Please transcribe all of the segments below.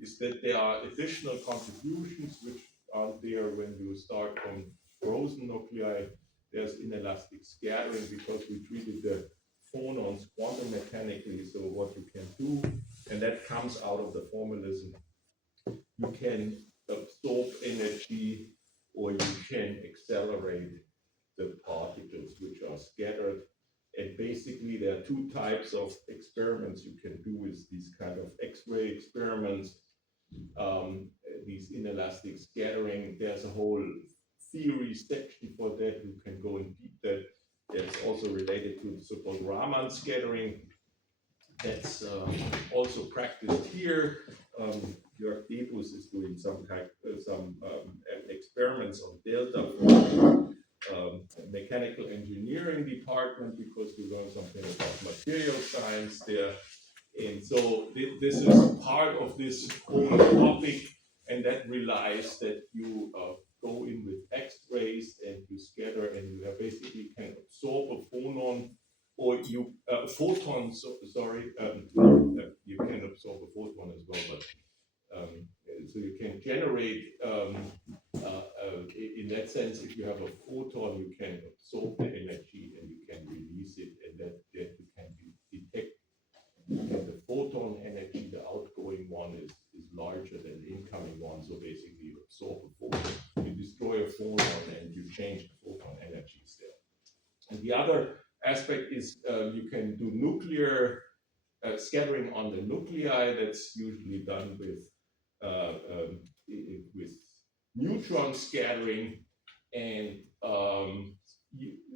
is that there are additional contributions which aren't there when you start from frozen nuclei. There's inelastic scattering because we treated the phonons quantum mechanically. So what you can do, and that comes out of the formalism, you can absorb energy or you can accelerate the particles which are scattered. And basically there are two types of experiments you can do with these kind of X-ray experiments, these inelastic scattering. There's a whole theory section for that. You can go in deep that. That's also related to the so-called Raman scattering. That's also practiced here. Jörg Debus is doing some experiments on delta for mechanical engineering department because we learn something about material science there. And so this is part of this whole topic, and that relies that you go in with X-rays and you scatter, and you have basically can absorb a phonon or you photon. Sorry, you can absorb a photon as well, but so you can generate. In that sense, if you have a photon, you can absorb the energy and you can release it, and that you can detect. And the photon energy, the outgoing one, is larger than the incoming one. So basically, you absorb a photon, you destroy a photon, and you change the photon energies there. And the other aspect is you can do nuclear scattering on the nuclei. That's usually done with neutron scattering, and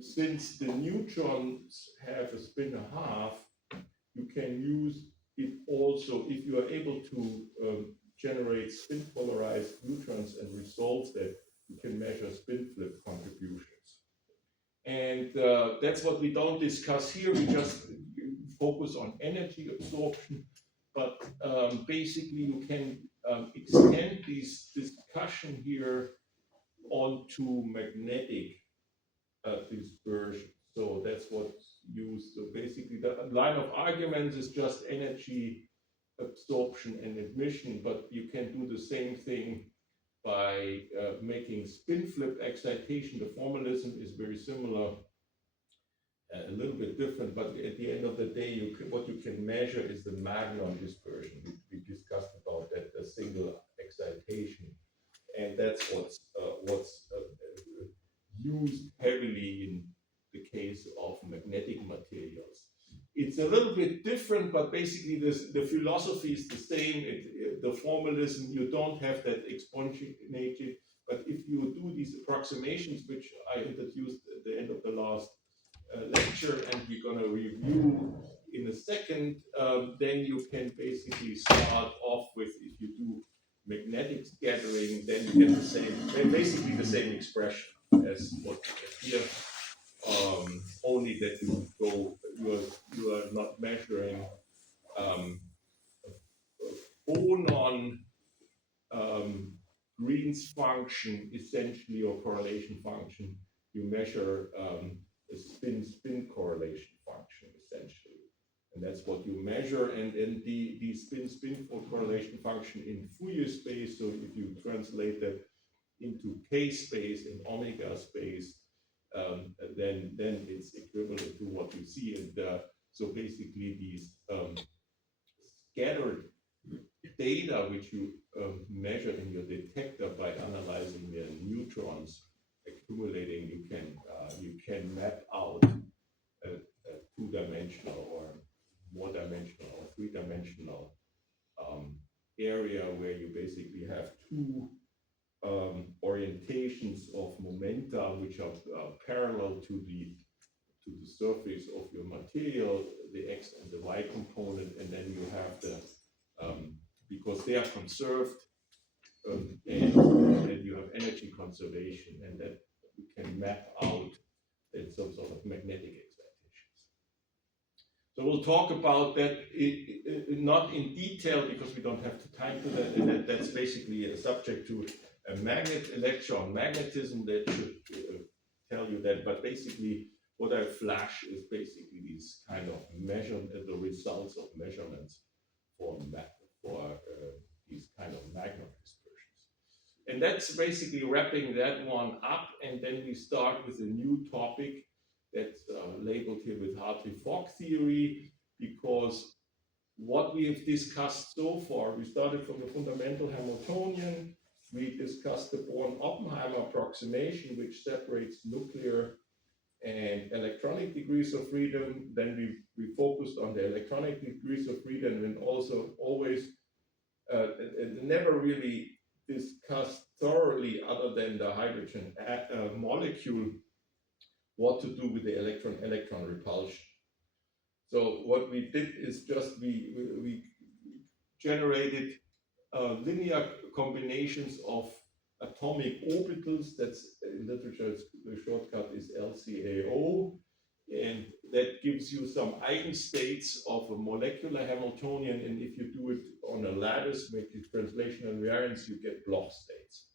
since the neutrons have a spin and a half, you can use it also if you are able to generate spin polarized neutrons and resolve that. You can measure spin flip contributions, and that's what we don't discuss here. We just focus on energy absorption, but basically you can extend this discussion here onto magnetic dispersion. So that's what's used. So basically the line of arguments is just energy absorption and emission, but you can do the same thing by making spin flip excitation. The formalism is very similar, a little bit different, but at the end of the day, what you can measure is the magnon dispersion. We discussed about that, the single excitation, and that's what's used heavily in the case of magnetic materials. It's a little bit different, but basically the philosophy is the same. The formalism, you don't have that exponentiated, but if you do these approximations, which I introduced at the end of the last lecture, and we're going to review in a second, then you can basically start off with, if you do magnetic scattering, then you get the same, basically the same expression as what you get here, only that you are not measuring phonon Green's function, essentially, or correlation function. You measure a spin correlation function, essentially, and that's what you measure. And the spin correlation function in Fourier space. So if you translate that into K space in omega space, then it's equivalent to what you see. And so basically these scattered data which you measure in your detector by analyzing the neutrons accumulating, you can map out a two-dimensional or more dimensional or three-dimensional area where you basically have two orientations of momenta which are parallel to the surface of your material, the X and the Y component, and then you have the because they are conserved, and you have energy conservation, and that you can map out some sort of magnetic excitations. So we'll talk about that, not in detail because we don't have the time to that, and that's basically a subject to a electron magnetism that should tell you that. But basically, what I flash is basically these kind of the results of measurements for these And that's basically wrapping that one up. And then we start with a new topic that's labeled here with Hartree-Fock theory, because what we have discussed so far, we started from the fundamental Hamiltonian, we discussed the Born-Oppenheimer approximation, which separates nuclear and electronic degrees of freedom. Then we focused on the electronic degrees of freedom, and also always never really discussed thoroughly, other than the hydrogen molecule, what to do with the electron repulsion. So what we did is just we generated linear combinations of atomic orbitals. That's in literature, the shortcut is LCAO, and that gives you some eigenstates of a molecular Hamiltonian. And if you do it on a lattice, make it translational invariance, you get Bloch states.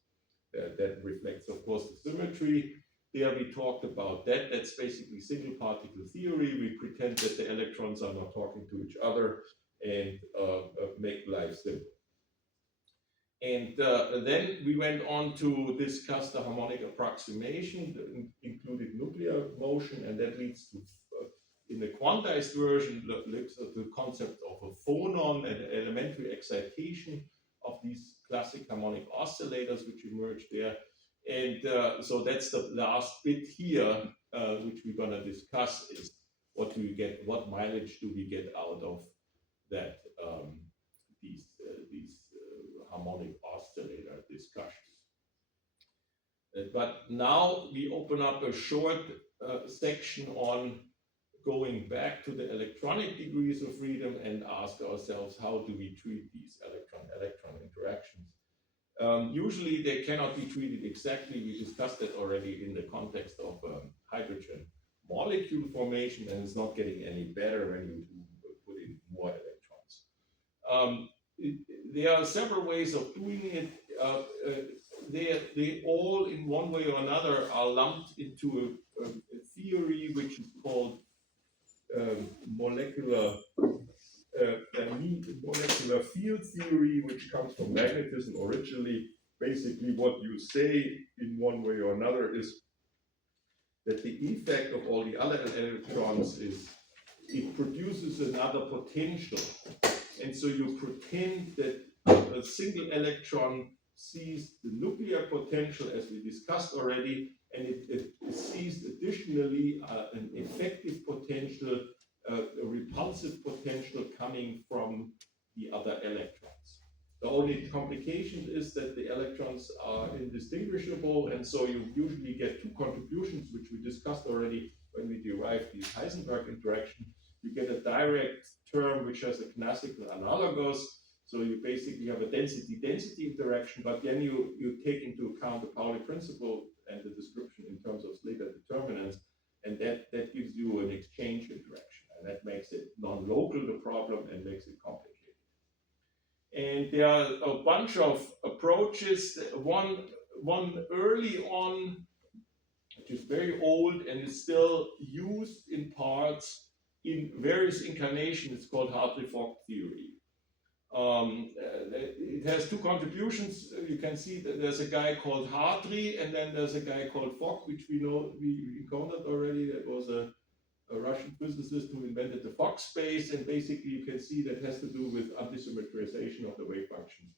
That reflects, of course, the symmetry. There we talked about that. That's basically single particle theory. We pretend that the electrons are not talking to each other and make life simple. And then we went on to discuss the harmonic approximation that included nuclear motion, and that leads to, in the quantized version, looks at the concept of a phonon and elementary excitation of these classic harmonic oscillators which emerge there. And so that's the last bit here, which we're going to discuss, is what do you get, what mileage do we get out of that, these harmonic oscillator discussions. But now we open up a short section on going back to the electronic degrees of freedom and ask ourselves, how do we treat these electron-electron interactions? Usually they cannot be treated exactly. We discussed that already in the context of hydrogen molecule formation, and it's not getting any better when you put in more electrons. There are several ways of doing it. They all, in one way or another, are lumped into a theory which is called molecular field theory, which comes from magnetism originally. Basically, what you say in one way or another is that the effect of all the other electrons is it produces another potential. And so you pretend that a single electron sees the nuclear potential, as we discussed already, and it sees additionally an effective potential, a repulsive potential coming from the other electrons. The only complication is that the electrons are indistinguishable, and so you usually get two contributions, which we discussed already when we derived the Heisenberg interaction. You get a direct term which has a classical analogous, so you basically have a density-density interaction, but then you take into account the Pauli principle and the description in terms of Slater determinants, and that gives you an exchange interaction, and that makes it non-local, the problem, and makes it complicated. And there are a bunch of approaches. One early on, which is very old and is still used in parts in various incarnations, it's called Hartree-Fock theory. It has two contributions. You can see that there's a guy called Hartree, and then there's a guy called Fock, which we know we encountered already. That was a Russian physicist who invented the Fock space, and basically you can see that has to do with antisymmetrization of the wave functions,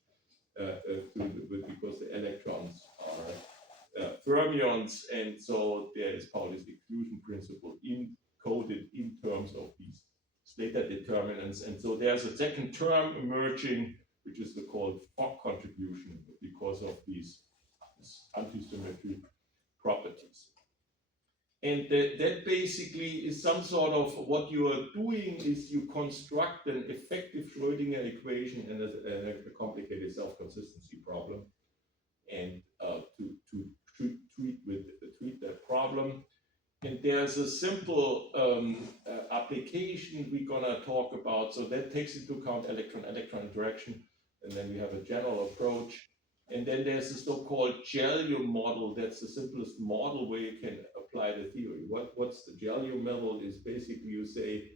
because the electrons are fermions, and so there is Pauli's exclusion principle encoded in terms of these Slater determinants. And so there's a second term emerging, which is the called Fock contribution, because of these antisymmetry properties. And that basically is some sort of what you are doing is you construct an effective Schrödinger equation and a complicated self-consistency problem, and to treat that problem. And there's a simple application we're gonna talk about. So that takes into account electron-electron interaction, and then we have a general approach. And then there's the so-called Gellium model. That's the simplest model where you can apply the theory. What's the Gellium model is basically you say,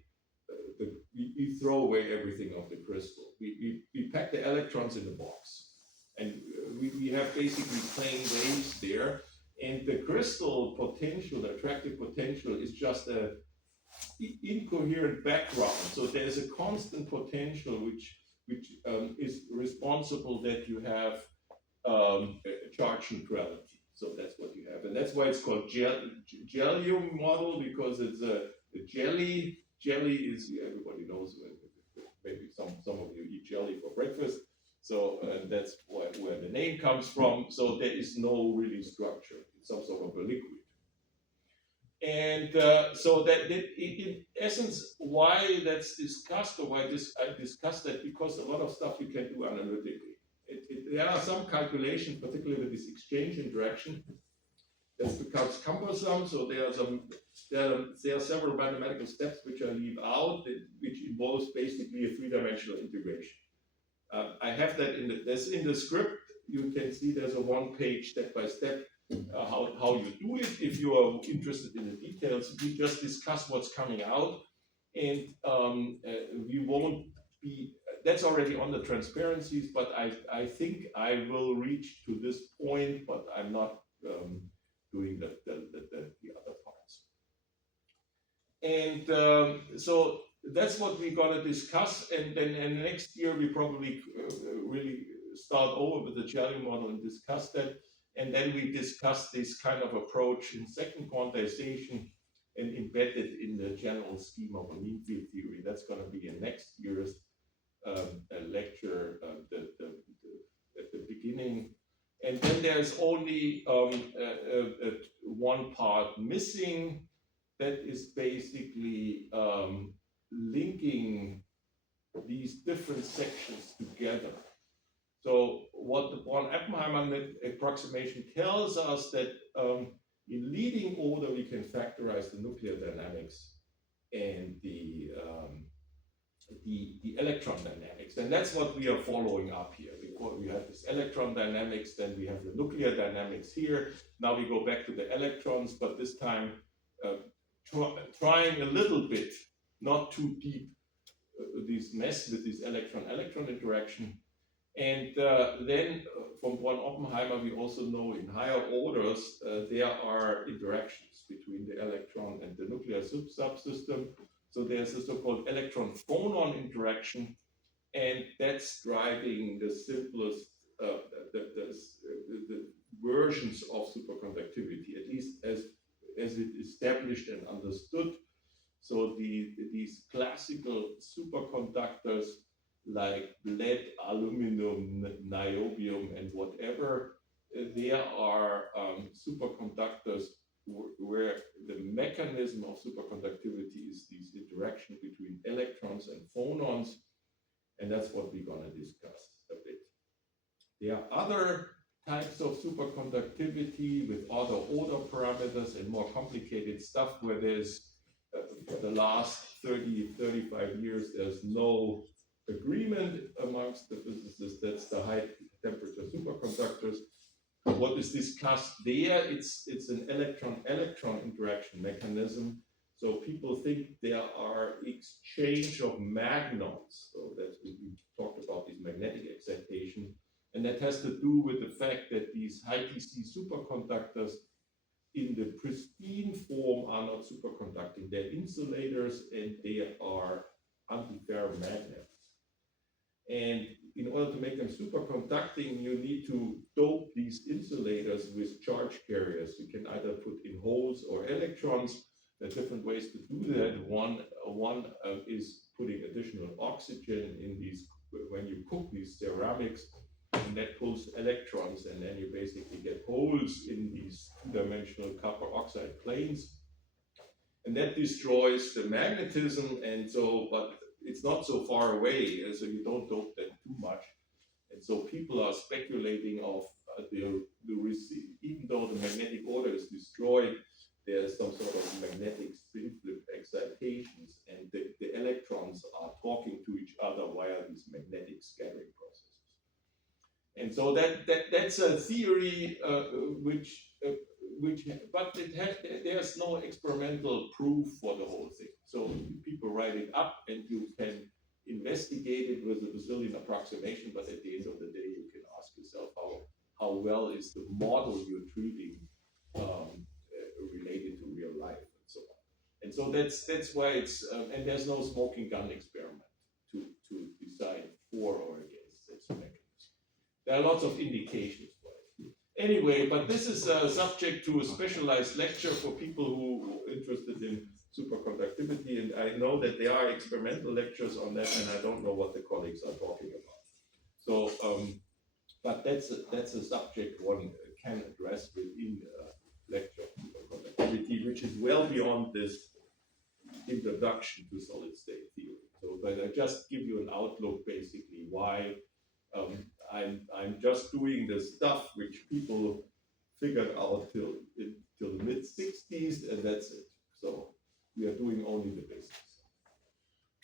we throw away everything of the crystal. We pack the electrons in the box. And we have basically plane waves there, and the crystal potential, the attractive potential, is just a incoherent background. So there's a constant potential which is responsible that you have charge neutrality. So that's what you have, and that's why it's called Jellium model, because it's a jelly. Jelly is, everybody knows, maybe some of you eat jelly for breakfast. So that's where the name comes from. So there is no really structure. It's some sort of a liquid. And so that in essence, why that's discussed, or why I discussed that, because a lot of stuff you can do analytically. There are some calculations, particularly with this exchange interaction, that becomes cumbersome. So there are several mathematical steps which I leave out, which involves basically a three-dimensional integration. I have that in the script. You can see there's a one-page step-by-step how you do it. If you are interested in the details, we just discuss what's coming out, and we won't be. That's already on the transparencies, but I think I will reach to this point, but I'm not doing the other parts. And so that's what we're going to discuss, and next year we probably really start over with the Jellium model and discuss that, and then we discuss this kind of approach in second quantization and embed it in the general scheme of a mean field theory. That's going to be in next year's lecture at the beginning. And then there's only one part missing. That is basically linking these different sections together. So what the Born-Oppenheimer approximation tells us that in leading order we can factorize the nuclear dynamics and the electron dynamics, and that's what we are following up here. We have this electron dynamics, then we have the nuclear dynamics here. Now we go back to the electrons, but this time trying a little bit, not too deep, this mess with this electron-electron interaction. And then from Born-Oppenheimer, we also know in higher orders there are interactions between the electron and the nuclear subsystem. So there's a so-called electron-phonon interaction, and that's driving the simplest the versions of superconductivity, at least as it established and understood. So these classical superconductors like lead, aluminum, niobium, and whatever, there are superconductors where the mechanism of superconductivity is this interaction between electrons and phonons, and that's what we're going to discuss a bit. There are other types of superconductivity with other order parameters and more complicated stuff where there's, for the last 35 years, there's no agreement amongst the physicists. That's the high temperature superconductors. What is discussed there, it's an electron-electron interaction mechanism. So people think there are exchange of magnons. So that's what we talked about, this magnetic excitation. And that has to do with the fact that these high TC superconductors in the pristine form are not superconducting. They're insulators and they are antiferromagnets. And in order to make them superconducting, you need to dope these insulators with charge carriers. You can either put in holes or electrons. There are different ways to do that. One is putting additional oxygen in these, when you cook these ceramics, and that pulls electrons, and then you basically get holes in these two-dimensional copper oxide planes. And that destroys the magnetism, and so, but it's not so far away, so you don't dope them too much. And so people are speculating of the receive, even though the magnetic order is destroyed, there's some sort of magnetic spin flip excitations, and the electrons are talking to each other via these magnetic scattering processes. And so that's a theory but there's no experimental proof for the whole thing. So people write it up, and you can investigate it with a Brazilian approximation, but at the end of the day, you can ask yourself well is the model you're treating related to real life and so on. And so that's why it's and there's no smoking gun experiment to decide for or against this mechanism. There are lots of indications for it. Anyway, but this is subject to a specialized lecture for people who are interested in superconductivity, and I know that there are experimental lectures on that, and I don't know what the colleagues are talking about. So, but that's a subject one can address within the lecture on superconductivity, which is well beyond this introduction to solid-state theory. So, but I just give you an outlook, basically, why I'm just doing the stuff which people figured out till the mid 60s, and that's it. So we are doing only the basics.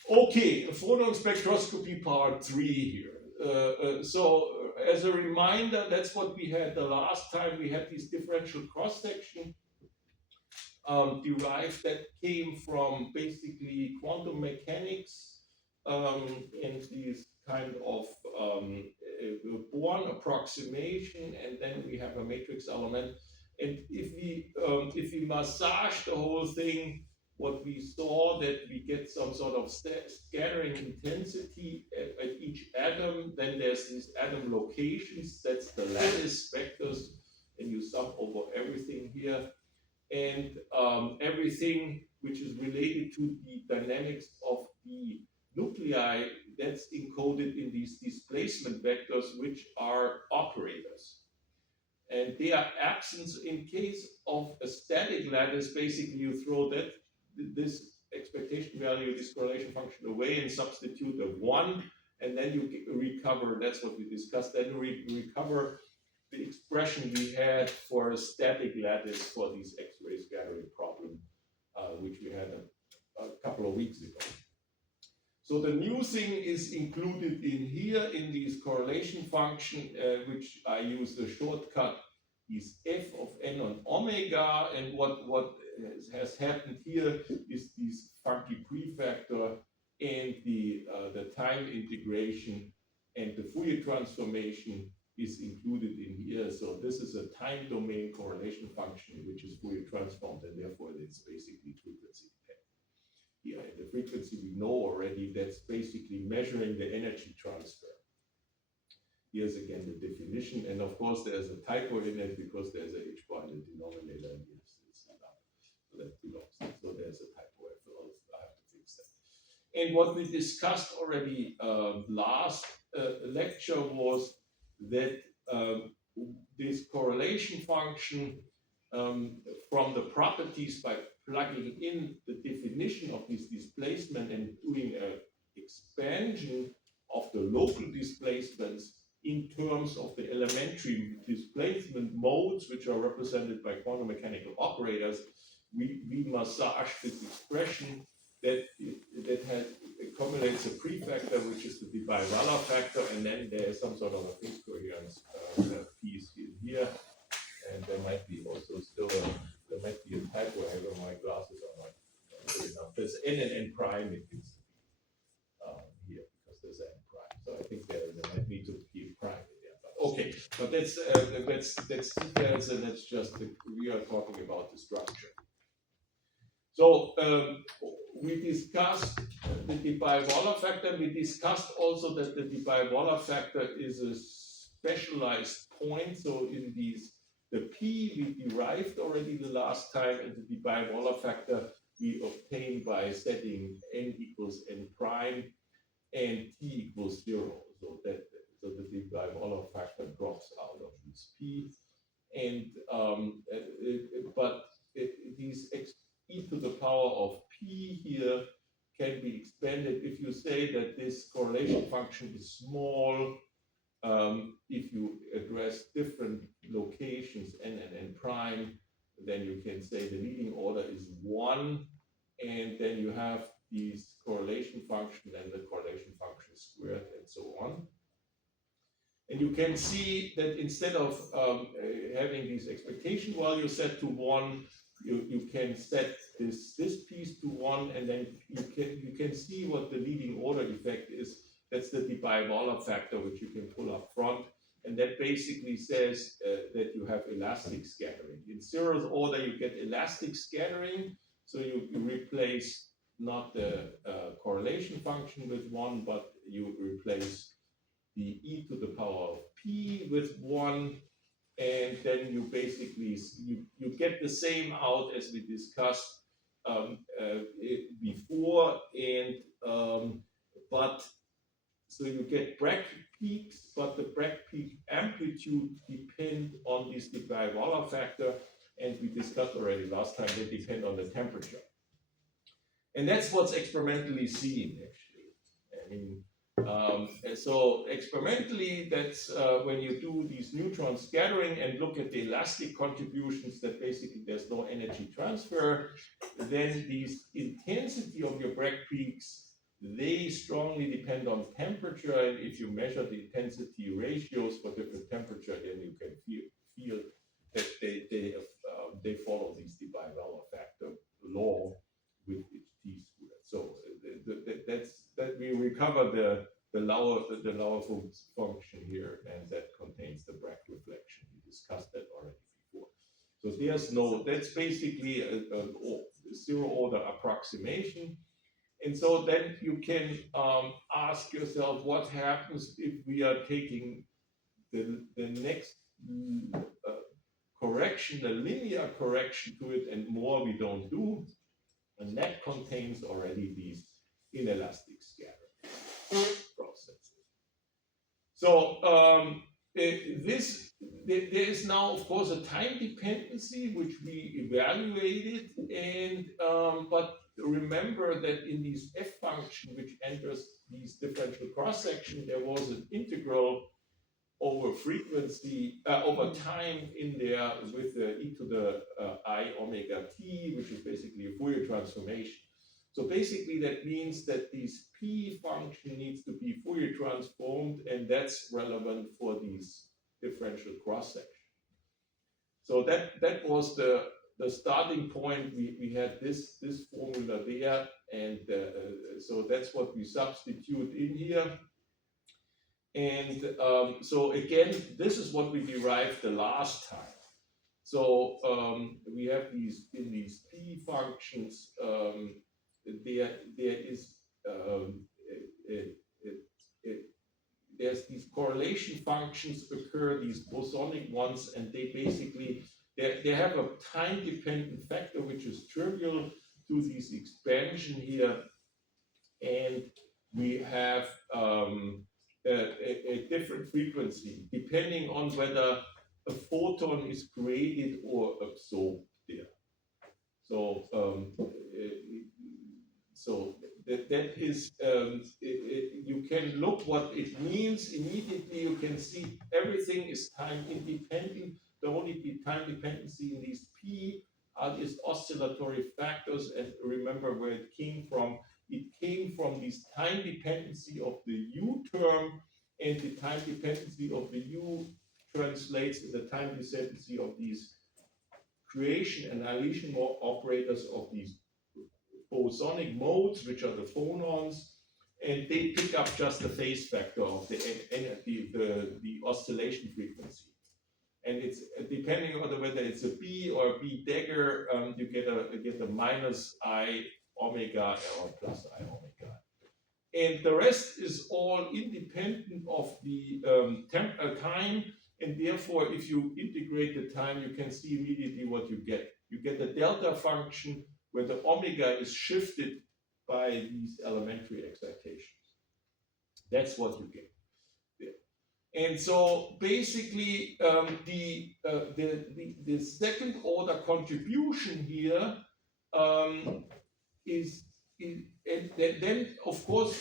Okay, photon spectroscopy part 3 here. So as a reminder, that's what we had the last time. We had this differential cross-section derived that came from basically quantum mechanics and these kind of Born approximation, and then we have a matrix element. And if we massage the whole thing, what we saw that we get some sort of scattering intensity at each atom. Then there's these atom locations. That's the lattice vectors, and you sum over everything here. And everything which is related to the dynamics of the nuclei, that's encoded in these displacement vectors, which are operators. And they are absent in case of a static lattice. Basically, you throw this expectation value, this correlation function away and substitute a 1, and then you recover, that's what we discussed, then we recover the expression we had for a static lattice for these X-ray scattering problem, which we had a couple of weeks ago. So the new thing is included in here in this correlation function, which I use the shortcut is f of n on omega, and what has happened here is this funky prefactor and the time integration and the Fourier transformation is included in here. So this is a time domain correlation function which is Fourier transformed, and therefore it's basically frequency dependent. Here, the frequency we know already, that's basically measuring the energy transfer. Here's again the definition, and of course there's a typo in it because there's a h bar in the denominator, and it's not up. So that belongs. So there's a typo. I have to fix that. And what we discussed already last lecture was that this correlation function from the properties by plugging in the definition of this displacement and doing an expansion of the local displacements in terms of the elementary displacement modes, which are represented by quantum mechanical operators, we massage this expression that accumulates a prefactor, which is the Debye-Waller factor, and then there is some sort of a phase coherence piece in here, and there might be also still there might be a typo. I have my glasses are not good enough. There's n and n prime it needs to be here because there's n prime. So I think there might need to be a prime in there. But okay, but that's details, and that's just we are talking about the structure. So we discussed the Debye-Waller factor. We discussed also that the Debye-Waller factor is a specialized point. So in these, the P we derived already the last time, and the Debye-Waller factor we obtained by setting n equals n prime and t equals 0. So the Debye-Waller factor drops out of this P, and but these e to the power of p here can be expanded if you say that this correlation function is small. If you address different locations n and n prime, then you can say the leading order is 1, and then you have these correlation function and the correlation function squared and so on. And you can see that instead of having these expectation values set to 1, you can set this piece to 1, and then you can see what the leading order effect is. That's the Debye-Waller factor, which you can pull up front. and that basically says that you have elastic scattering. In zeroth order, you get elastic scattering, so you replace not the correlation function with 1, but you replace the e to the power of p with 1, and then you basically you get the same out as we discussed before, and but so you get Bragg peaks, but the Bragg peak amplitude depend on this Debye-Waller factor, and we discussed already last time they depend on the temperature, and that's what's experimentally seen actually. I mean, so experimentally, that's when you do these neutron scattering and look at the elastic contributions, that basically there's no energy transfer, then these intensity of your Bragg peaks, they strongly depend on temperature, and if you measure the intensity ratios for different temperature, then you can feel that they follow this Debye-Waller factor law with its t-squared. So that we recover the lower function here, and that contains the Bragg reflection. We discussed that already before. So there's no, that's basically a zero order approximation. And so then you can ask yourself, what happens if we are taking the next correction, a linear correction to it, and more we don't do, and that contains already these inelastic scattering processes. So there is now, of course, a time dependency which we evaluated, and but remember that in this f function which enters these differential cross section, there was an integral over frequency over time in there with the e to the I omega t, which is basically a Fourier transformation. So basically that means that this p function needs to be Fourier transformed, and that's relevant for these differential cross section. So that was the starting point. We had this formula there, and so that's what we substitute in here. And so again, this is what we derived the last time. So we have these in these p functions. There is there's these correlation functions occur, these bosonic ones, and they basically they have a time dependent factor which is trivial to this expansion here, and we have a different frequency depending on whether a photon is created or absorbed there. So that is you can look what it means immediately. You can see everything is time independent. The only time dependency in these p are these oscillatory factors, and remember where it came from. It came from this time dependency of the u term, and the time dependency of the u translates in the time dependency of these creation and annihilation operators of these bosonic modes, which are the phonons, and they pick up just the phase factor of the oscillation frequency. And it's depending on whether it's a b or a b dagger, you get a minus I omega or plus I omega. And the rest is all independent of the time, and therefore if you integrate the time, you can see immediately what you get. You get a delta function where the omega is shifted by these elementary excitations. That's what you get there. And so basically the second order contribution here is and then of course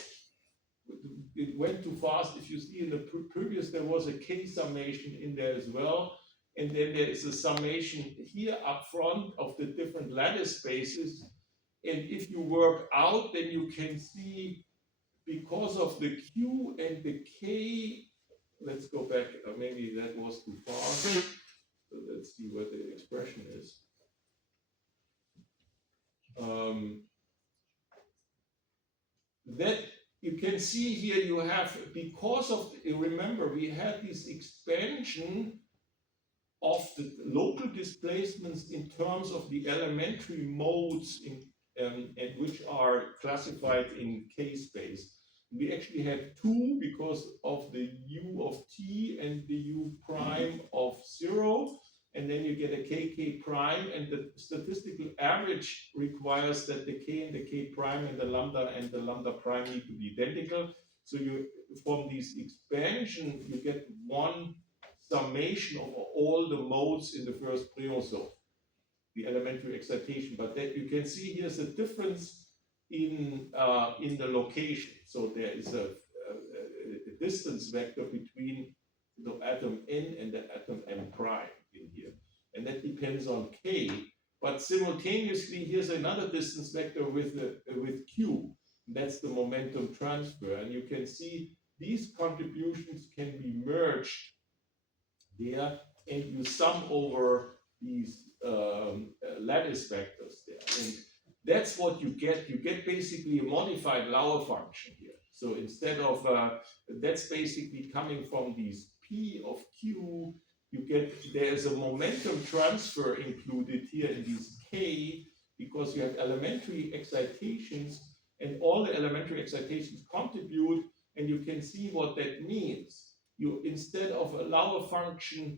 it went too fast. If you see in the previous, there was a k summation in there as well, and then there is a summation here up front of the different lattice spaces, and if you work out, then you can see because of the q and the k. Let's go back, maybe that was too fast. So let's see what the expression is. That you can see here you have, because of, remember, we had this expansion of the local displacements in terms of the elementary modes and which are classified in k-space. We actually had two because of the u of t and the u prime of 0, and then you get a kk prime, and the statistical average requires that the k and the k prime and the lambda prime need to be identical. So you, from this expansion, you get one summation of all the modes in the first Brianceau, the elementary excitation. But that you can see here's a difference in the location. So there is a distance vector between the atom n and the atom m prime in here, and that depends on k. But simultaneously, here's another distance vector with q. That's the momentum transfer, and you can see these contributions can be merged there, and you sum over these lattice vectors there, and that's what you get. You get basically a modified Laue function here. So instead of that's basically coming from these p of q, you get, there's a momentum transfer included here in these k, because you have elementary excitations, and all the elementary excitations contribute, and you can see what that means. You, instead of a Laue function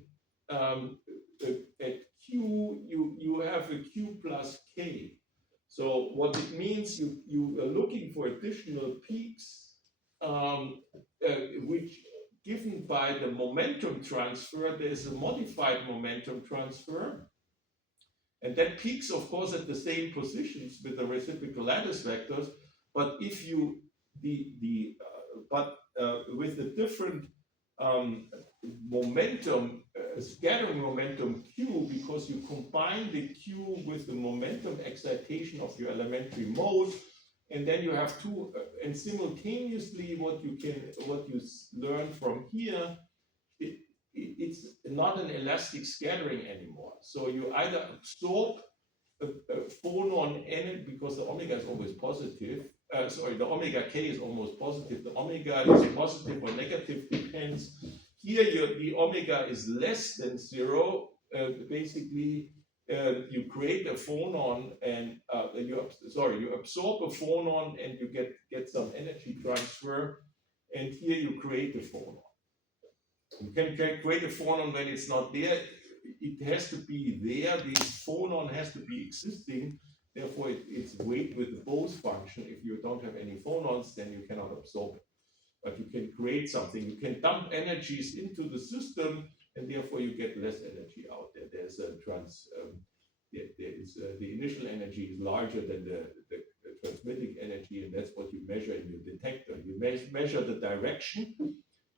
at q, you have a q plus k. So what it means, you are looking for additional peaks, which, given by the momentum transfer, there's a modified momentum transfer, and that peaks, of course, at the same positions with the reciprocal lattice vectors. But if you with a different momentum, scattering momentum q, because you combine the q with the momentum excitation of your elementary mode, and then you have two, and simultaneously what you learn from here, it's not an elastic scattering anymore. So you either absorb a phonon n, because the omega is always positive. The omega k is almost positive. The omega is positive or negative, depends. Here, the omega is less than 0. Basically, you create a phonon, and you absorb a phonon, and you get some energy transfer. And here you create a phonon. You can create a phonon when it's not there. It has to be there. This phonon has to be existing. Therefore, it's weight with the Bose function. If you don't have any phonons, then you cannot absorb it. But you can create something. You can dump energies into the system, and therefore you get less energy out there. There's a the initial energy is larger than the transmitting energy, and that's what you measure in your detector. You measure the direction,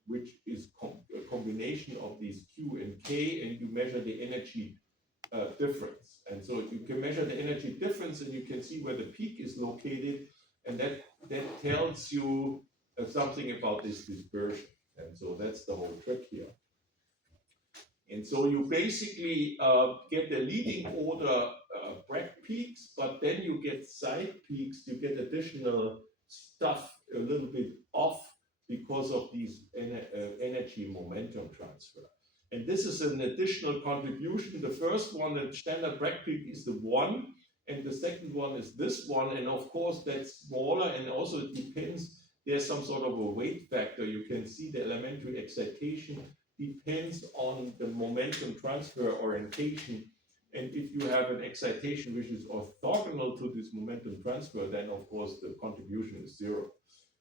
which is a combination of these q and k, and you measure the energy difference. And so you can measure the energy difference, and you can see where the peak is located, and that tells you something about this dispersion. And so that's the whole trick here. And so you basically get the leading order Bragg peaks, but then you get side peaks, you get additional stuff a little bit off because of these energy momentum transfer. And this is an additional contribution. The first one, the standard Bragg peak, is the 1, and the second one is this one. And of course, that's smaller, and also it depends. There's some sort of a weight factor. You can see the elementary excitation depends on the momentum transfer orientation. And if you have an excitation which is orthogonal to this momentum transfer, then of course the contribution is 0.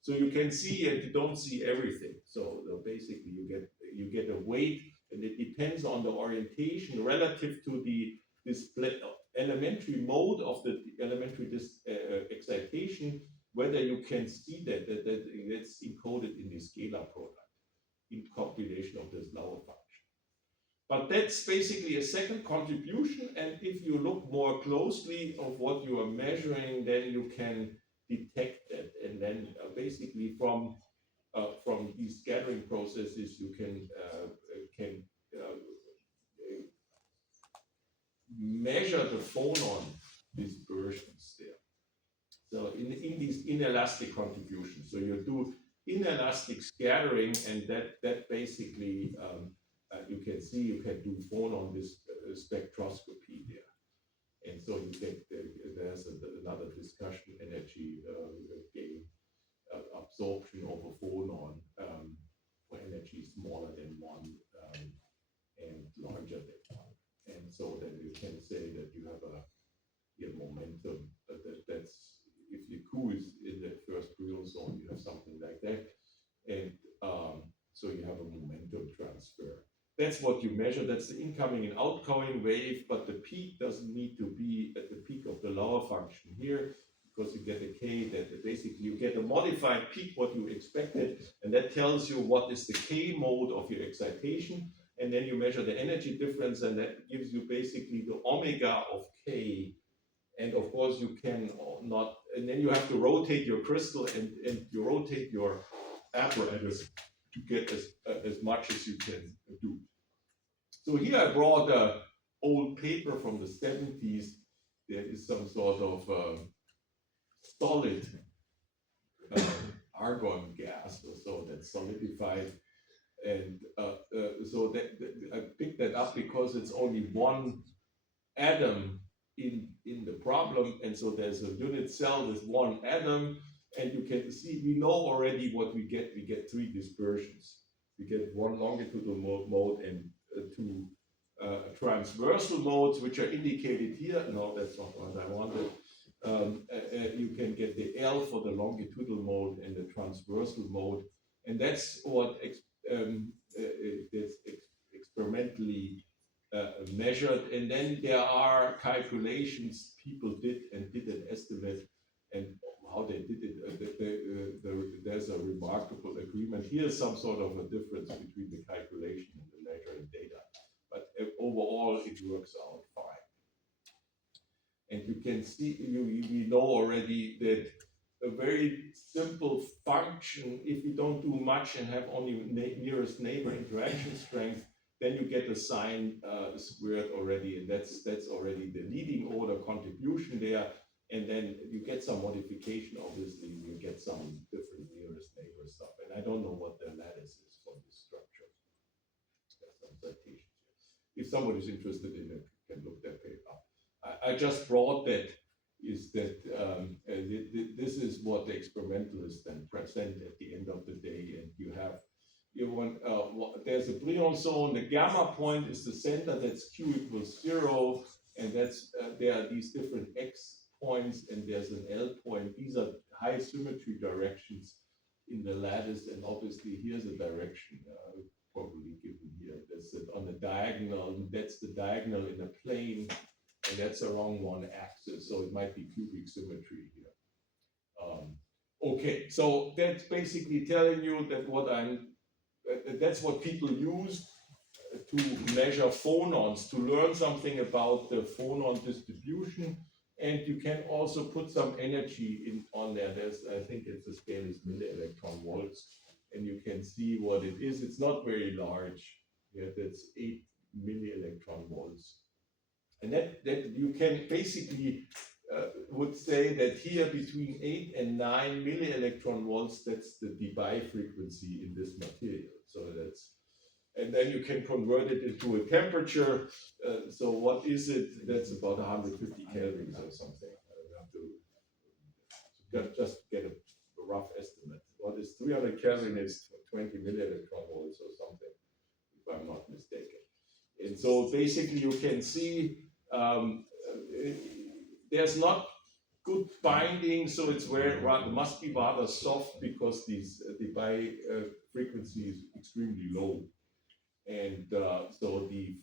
So you can see, and you don't see everything. So basically you get a weight, and it depends on the orientation relative to the display elementary mode of the elementary excitation, whether you can see that's encoded in the scalar product in combination of this Laue function. But that's basically a second contribution, and if you look more closely of what you are measuring, then you can detect that, and then basically from these scattering processes you can measure the phonon dispersions there. So in inelastic contribution. So you do inelastic scattering, and that basically you can see you can do phonon this spectroscopy there. And so you think there's another discussion, energy gain, absorption of a phonon for energy smaller than 1 and larger than 1. And so then you can say that you have a momentum, that's if the Q is in the first Brillouin zone, you have something like that. And so you have a momentum transfer. That's what you measure. That's the incoming and outgoing wave, but the peak doesn't need to be at the peak of the lower function here, because you get a K that basically you get a modified peak, what you expected, and that tells you what is the K mode of your excitation. And then you measure the energy difference, and that gives you basically the omega of K. And of course, you can not, and then you have to rotate your crystal and you rotate your apparatus to get as much as you can do. So here I brought an old paper from the 70s. There is some sort of solid argon gas, or so that's solidified. And so I picked that up because it's only one atom in the problem, and so there's a unit cell with one atom, and you can see we know already what we get. We get 3 dispersions. We get 1 longitudinal mode and 2 transversal modes, which are indicated here. No, that's not what I wanted. You can get the L for the longitudinal mode and the transversal mode, and that's what is experimentally measured. And then there are calculations people did an estimate, and how they did it. There's a remarkable agreement. Here's some sort of a difference between the calculation and the measuring data, but overall it works out fine. And you can see, we know already that a very simple function, if you don't do much and have only nearest neighbor interaction strength, then you get a sine squared already, and that's already the leading order contribution there. And then you get some modification, obviously, you get some different nearest neighbor stuff. And I don't know what the lattice is for this structure. There's some citations here. If somebody's interested in it, you can look that paper up. I just brought that, is that this is what the experimentalists then present at the end of the day. And there's a Brillouin zone. The gamma point is the center, that's Q equals 0. And that's there are these different X points, and there's an L point. These are high symmetry directions in the lattice, and obviously here's a direction probably given here. That's on the diagonal. That's the diagonal in a plane, and that's along one axis. So it might be cubic symmetry here. Okay, so that's basically telling you that that's what people use to measure phonons, to learn something about the phonon distribution. And you can also put some energy on there. I think the scale is millielectron volts, and you can see what it is. It's not very large. Yeah, that's 8 millielectron volts. And that you can basically would say that here between 8 and 9 millielectron volts, that's the Debye frequency in this material. So and then you can convert it into a temperature. So what is it? That's about 150 kelvins or something. I have to just get a rough estimate. What is 300 Kelvin is 20 millielectron volts or something, if I'm not mistaken. And so basically you can see there's not good binding, so it's must be rather soft, because the frequency is extremely low. And so the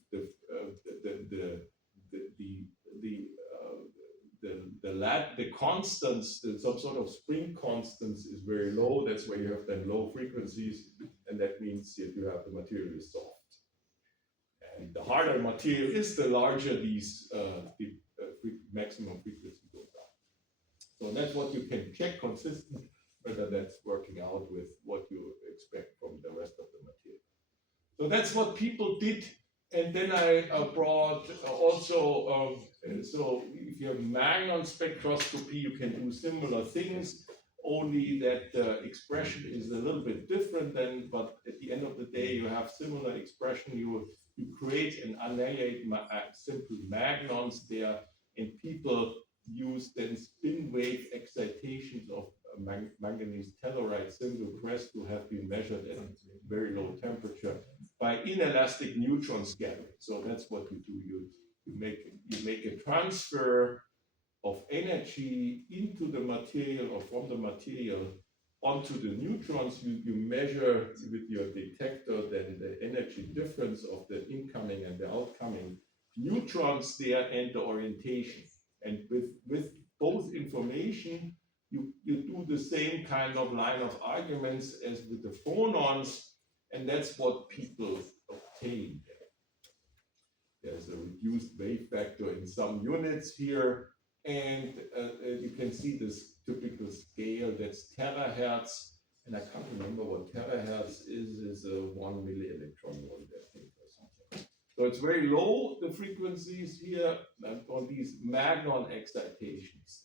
constants, some sort of spring constants is very low. That's where you have then low frequencies, and that means that you have the material is soft. And the harder the material is, the larger these maximum frequency goes up. So that's what you can check consistent, whether that's working out with what you expect from the rest of the material. So that's what people did. And then I brought also, so if you have magnon spectroscopy, you can do similar things. only that the expression is a little bit different then, but at the end of the day, you have similar expression. You create and annihilate simple magnons there, and people use then spin wave excitations of manganese telluride single crest to have been measured at very low temperature by inelastic neutron scattering. So that's what you do. You make a transfer of energy into the material or from the material onto the neutrons. You measure with your detector then the energy difference of the incoming and the outcoming neutrons there and the orientation. And with both information, you do the same kind of line of arguments as with the phonons, and that's what people obtain. There's a reduced wave factor in some units here, and you can see this typical scale, that's terahertz, and I can't remember what terahertz is a 1 millielectron volt, I think, or something. So it's very low, the frequencies here, on these magnon excitations.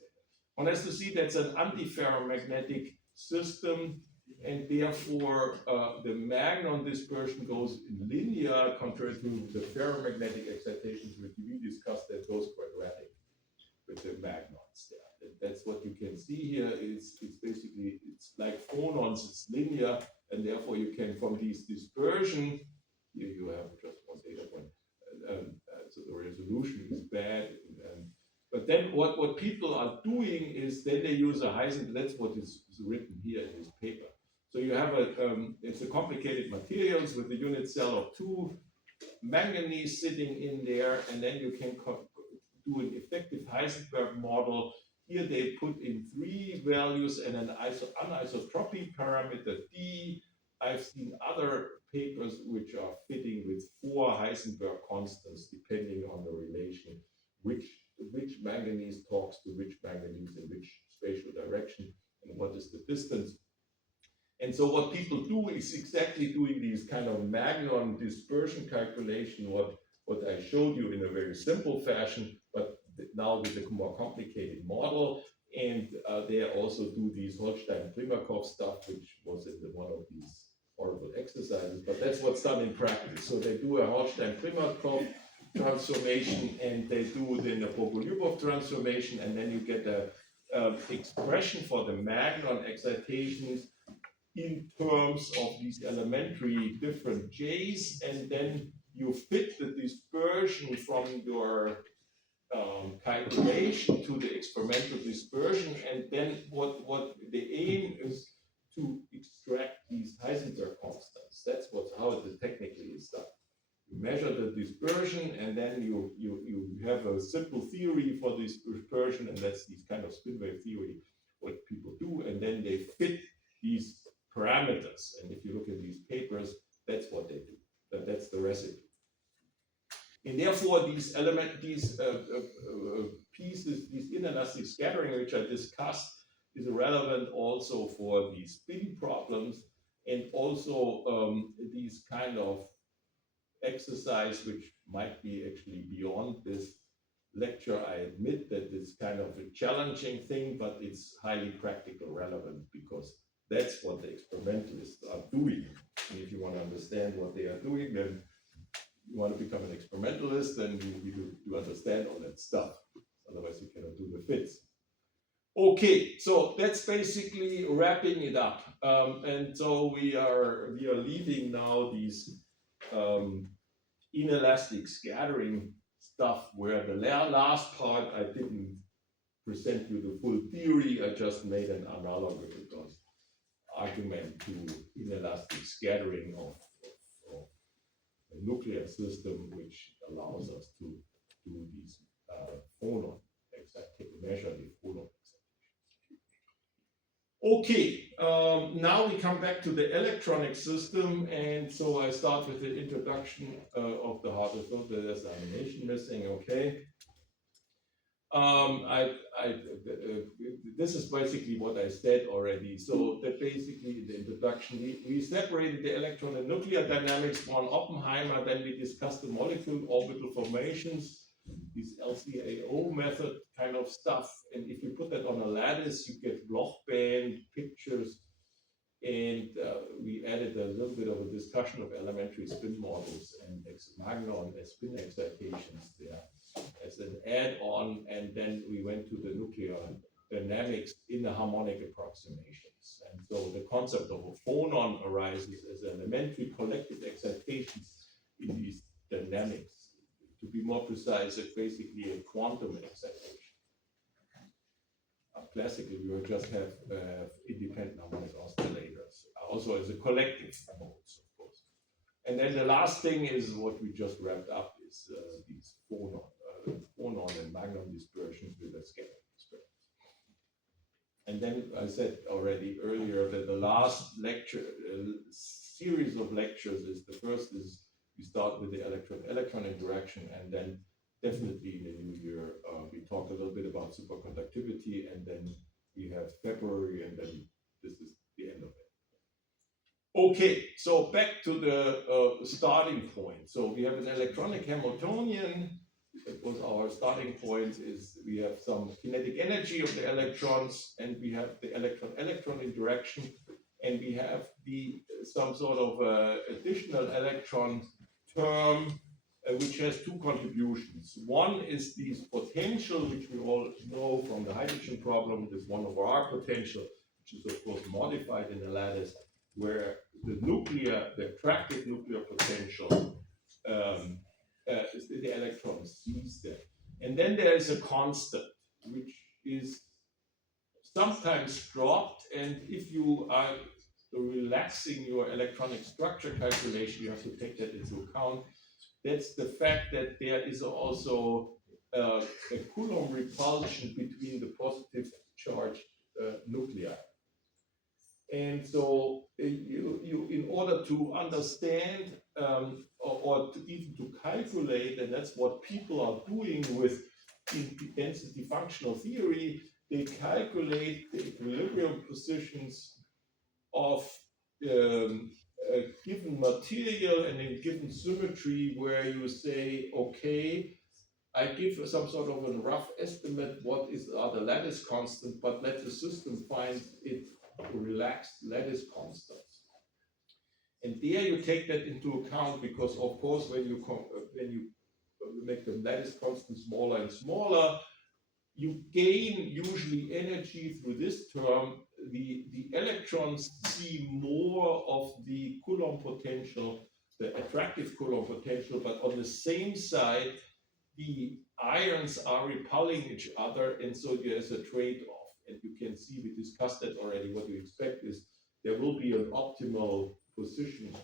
One has to see that's an antiferromagnetic system, and therefore the magnon dispersion goes in linear compared to the ferromagnetic excitations which we discussed, that goes quadratic with the magnons there. That's what you can see here. It's basically, it's like phonons, it's linear, and therefore you can, from these dispersion, here you have just one data point, so the resolution is bad. But then what people are doing is then they use a Heisenberg, that's what is written here in this paper. So you have it's a complicated materials with a unit cell of 2 manganese sitting in there, and then you can do an effective Heisenberg model. Here they put in 3 values and an anisotropy parameter D. I've seen other papers which are fitting with 4 Heisenberg constants depending on the relation, which manganese talks to which manganese in which spatial direction and what is the distance. And so what people do is exactly doing these kind of magnon dispersion calculation, what I showed you in a very simple fashion, but now with a more complicated model. And they also do these Holstein-Primakov stuff, which was in one of these horrible exercises, but that's what's done in practice. So they do a Holstein-Primakov transformation, and they do then a Bogolyubov transformation, and then you get a expression for the magnon excitations in terms of these elementary different J's, and then you fit the dispersion from your calculation to the experimental dispersion, and then what the aim is to extract these Heisenberg constants. That's how it technically is done. You measure the dispersion, and then you have a simple theory for this dispersion, and that's this kind of spin wave theory, what people do, and then they fit these parameters. And if you look at these papers, that's what they do. That's the recipe. And therefore, these pieces, these inelastic scattering, which I discussed, is relevant also for these spin problems, and also these kind of exercise, which might be actually beyond this lecture. I admit that it's kind of a challenging thing, but it's highly practical relevant, because that's what the experimentalists are doing. And if you want to understand what they are doing, then you want to become an experimentalist, then you understand all that stuff. Otherwise, you cannot do the fits. Okay, so that's basically wrapping it up. And so we are leaving now these inelastic scattering stuff, where the last part I didn't present you the full theory. I just made an analogous argument to inelastic scattering of a nuclear system, which allows us to do these phonon excitation, measure the phonon excitation. Okay, now we come back to the electronic system, and so I start with the introduction of the hardware filter. There's animation missing. Okay. This is basically what I said already. So that basically in the introduction, we separated the electron and nuclear dynamics on Oppenheimer. Then we discussed the molecule orbital formations this LCAO method kind of stuff. And if you put that on a lattice, you get block band pictures. And we added a little bit of a discussion of elementary spin models and magnon as spin excitations there as an add-on. And then we went to the nuclear dynamics in the harmonic approximations. And so the concept of a phonon arises as elementary collective excitations in these dynamics. To be more precise, it's basically a quantum excitation. Classically, we would just have independent harmonic oscillators, also as a collective modes, of course. And then the last thing is what we just wrapped up is these phonon and magnon dispersions with a scattering dispersion. And then I said already earlier that the last lecture, series of lectures is the first is we start with the electron-electron interaction, and then definitely in the new year, we talk a little bit about superconductivity, and then we have February, and then this is the end of it. Okay, so back to the starting point. So we have an electronic Hamiltonian. That was our starting point, is we have some kinetic energy of the electrons, and we have the electron-electron interaction, and we have some sort of additional electron term, which has two contributions. One is this potential, which we all know from the hydrogen problem, this 1/r potential, which is of course modified in the lattice, where the attractive nuclear potential, the electron sees that. And then there is a constant, which is sometimes dropped, and if you are relaxing your electronic structure calculation, you have to take that into account. That's the fact that there is also a Coulomb repulsion between the positive charged nuclei. And so you in order to understand or to even to calculate, and that's what people are doing with density functional theory, they calculate the equilibrium positions of a given material and a given symmetry, where you say, okay, I give some sort of a rough estimate what are the lattice constant, but let the system find it relaxed lattice constants. And there you take that into account, because of course when you make the lattice constant smaller and smaller, you gain usually energy through this term. The electrons see more of the Coulomb potential, the attractive Coulomb potential, but on the same side, the ions are repelling each other, and so there's a trade-off. And you can see, we discussed that already. What you expect is there will be an optimal position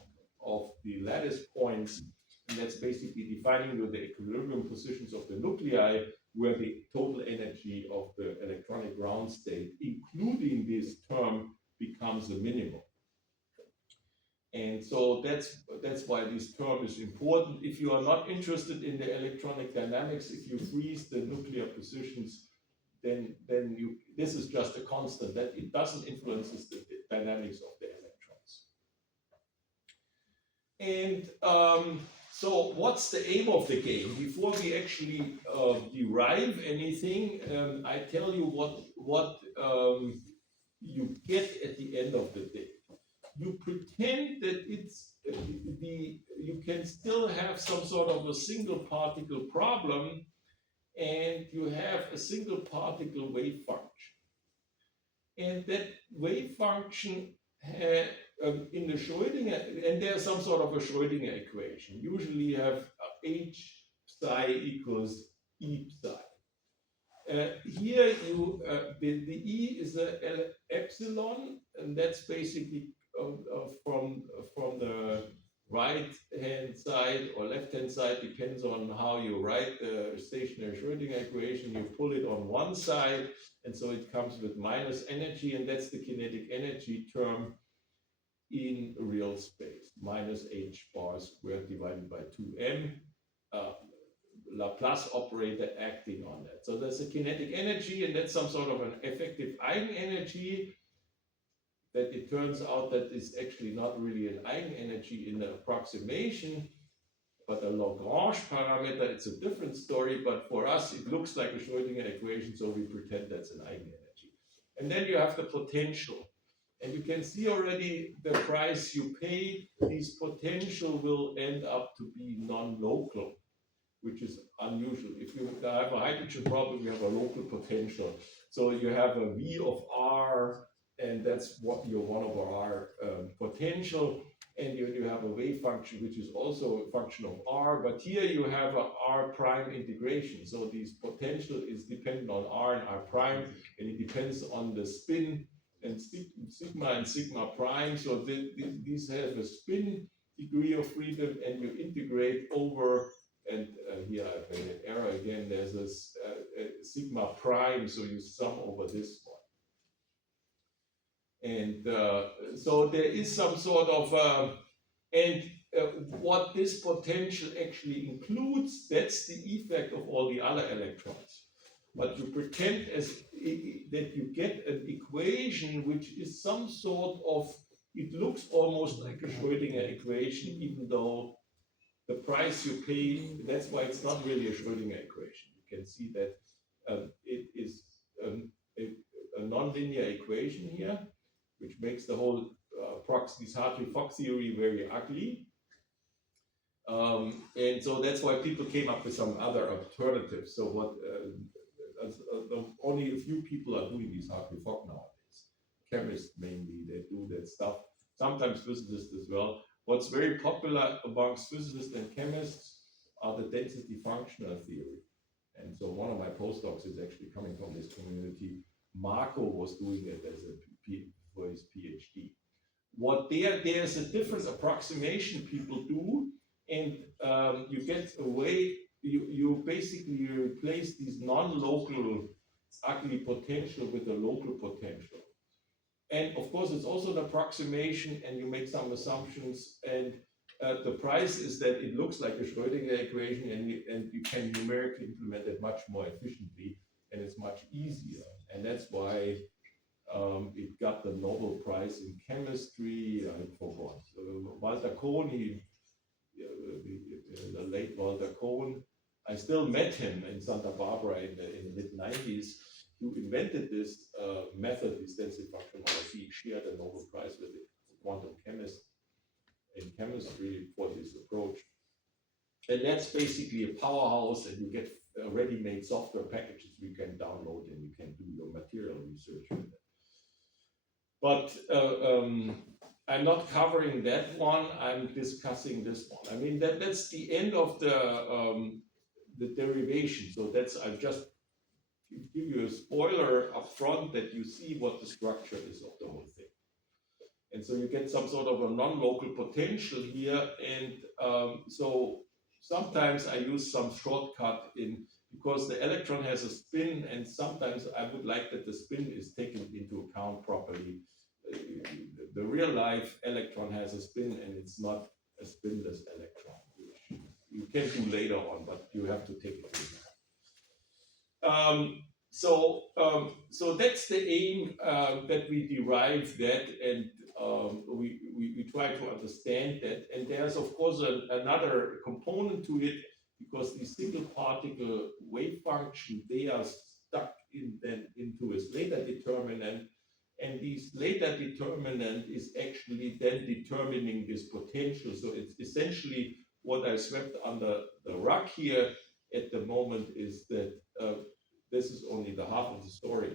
of the lattice points, and that's basically defining the equilibrium positions of the nuclei, where the total energy of the electronic ground state, including this term, becomes the minimum. And so that's why this term is important. If you are not interested in the electronic dynamics, if you freeze the nuclear positions, then this is just a constant, that it doesn't influence the dynamics of the electrons. And so what's the aim of the game? Before we actually derive anything, I tell you what you get at the end of the day. You pretend that you can still have some sort of a single particle problem, and you have a single particle wave function. And that wave function in the Schrödinger, and there's some sort of a Schrödinger equation. Usually you have H psi equals E psi. Here the E is a epsilon, and that's basically from the right hand side or left hand side, depends on how you write the stationary Schrödinger equation. You pull it on one side, and so it comes with minus energy, and that's the kinetic energy term in real space, minus h bar squared divided by 2m, Laplace operator acting on that. So there's a kinetic energy, and that's some sort of an effective eigenenergy that it turns out that is actually not really an eigenenergy in the approximation, But the Lagrange parameter, it's a different story, but for us, it looks like a Schrödinger equation, so we pretend that's an eigenenergy. And then you have the potential. And you can see already the price you pay, this potential will end up to be non-local, which is unusual. If you have a hydrogen problem, you have a local potential. So you have a V of R, and that's what your 1 over R potential. And you have a wave function, which is also a function of R, but here you have a R prime integration. So this potential is dependent on R and R prime, and it depends on the spin and sigma prime. So these have a spin degree of freedom, and you integrate over, and here I've made an error again, there's this sigma prime, so you sum over this one. And so there is some sort of, what this potential actually includes, that's the effect of all the other electrons. But you pretend that you get an equation which is some sort of, it looks almost like a Schrödinger equation, even though the price you pay, that's why it's not really a Schrödinger equation. You can see that it is a nonlinear equation here, which makes the whole this Hartree-Fock theory very ugly. And so that's why people came up with some other alternatives. So what only a few people are doing these Hartree-Fock nowadays. Chemists mainly, they do that stuff. Sometimes physicists as well. What's very popular amongst physicists and chemists are the density functional theory. And so one of my postdocs is actually coming from this community. Marco was doing it as for his PhD. There's a different approximation people do, and you get away, you basically replace these non-local ugly potential with a local potential. And of course, it's also an approximation, and you make some assumptions, and the price is that it looks like a Schrödinger equation, and you can numerically implement it much more efficiently, and it's much easier. And that's why it got the Nobel Prize in chemistry. I forgot. Walter Kohn, the late Walter Kohn, I still met him in Santa Barbara in the mid-90s, who invented this method, this density function. He shared a Nobel Prize with a quantum chemist in chemistry for this approach. And that's basically a powerhouse, and you get ready-made software packages you can download, and you can do your material research with it. But I'm not covering that one. I'm discussing this one. I mean, that's the end of the derivation. So I've just give you a spoiler up front that you see what the structure is of the whole thing. And so you get some sort of a non-local potential here. And so sometimes I use some shortcut because the electron has a spin, and sometimes I would like that the spin is taken into account properly. The real life electron has a spin, and it's not a spinless electron, which you can do later on, but you have to take it into account. So that's the aim, that we derive that, and we try to understand that. And there's of course another component to it, because the single particle wave function, they are stuck into a Slater determinant, and this Slater determinant is actually then determining this potential. So it's essentially what I swept under the rug here at the moment is that this is only the half of the story.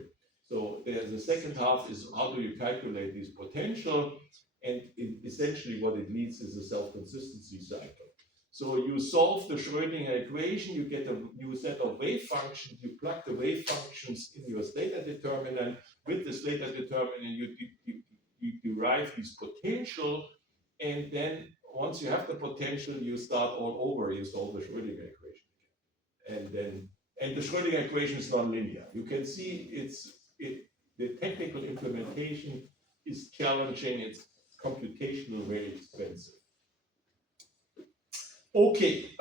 So there's the second half is how do you calculate this potential, and essentially what it leads is a self-consistency cycle. So you solve the Schrödinger equation, you get a new set of wave functions, you plug the wave functions in your Slater determinant. With the Slater determinant, you derive this potential, and then once you have the potential, you start all over, you solve the Schrödinger equation. And the Schrödinger equation is nonlinear. You can see the technical implementation is challenging, it's computationally very expensive. Okay,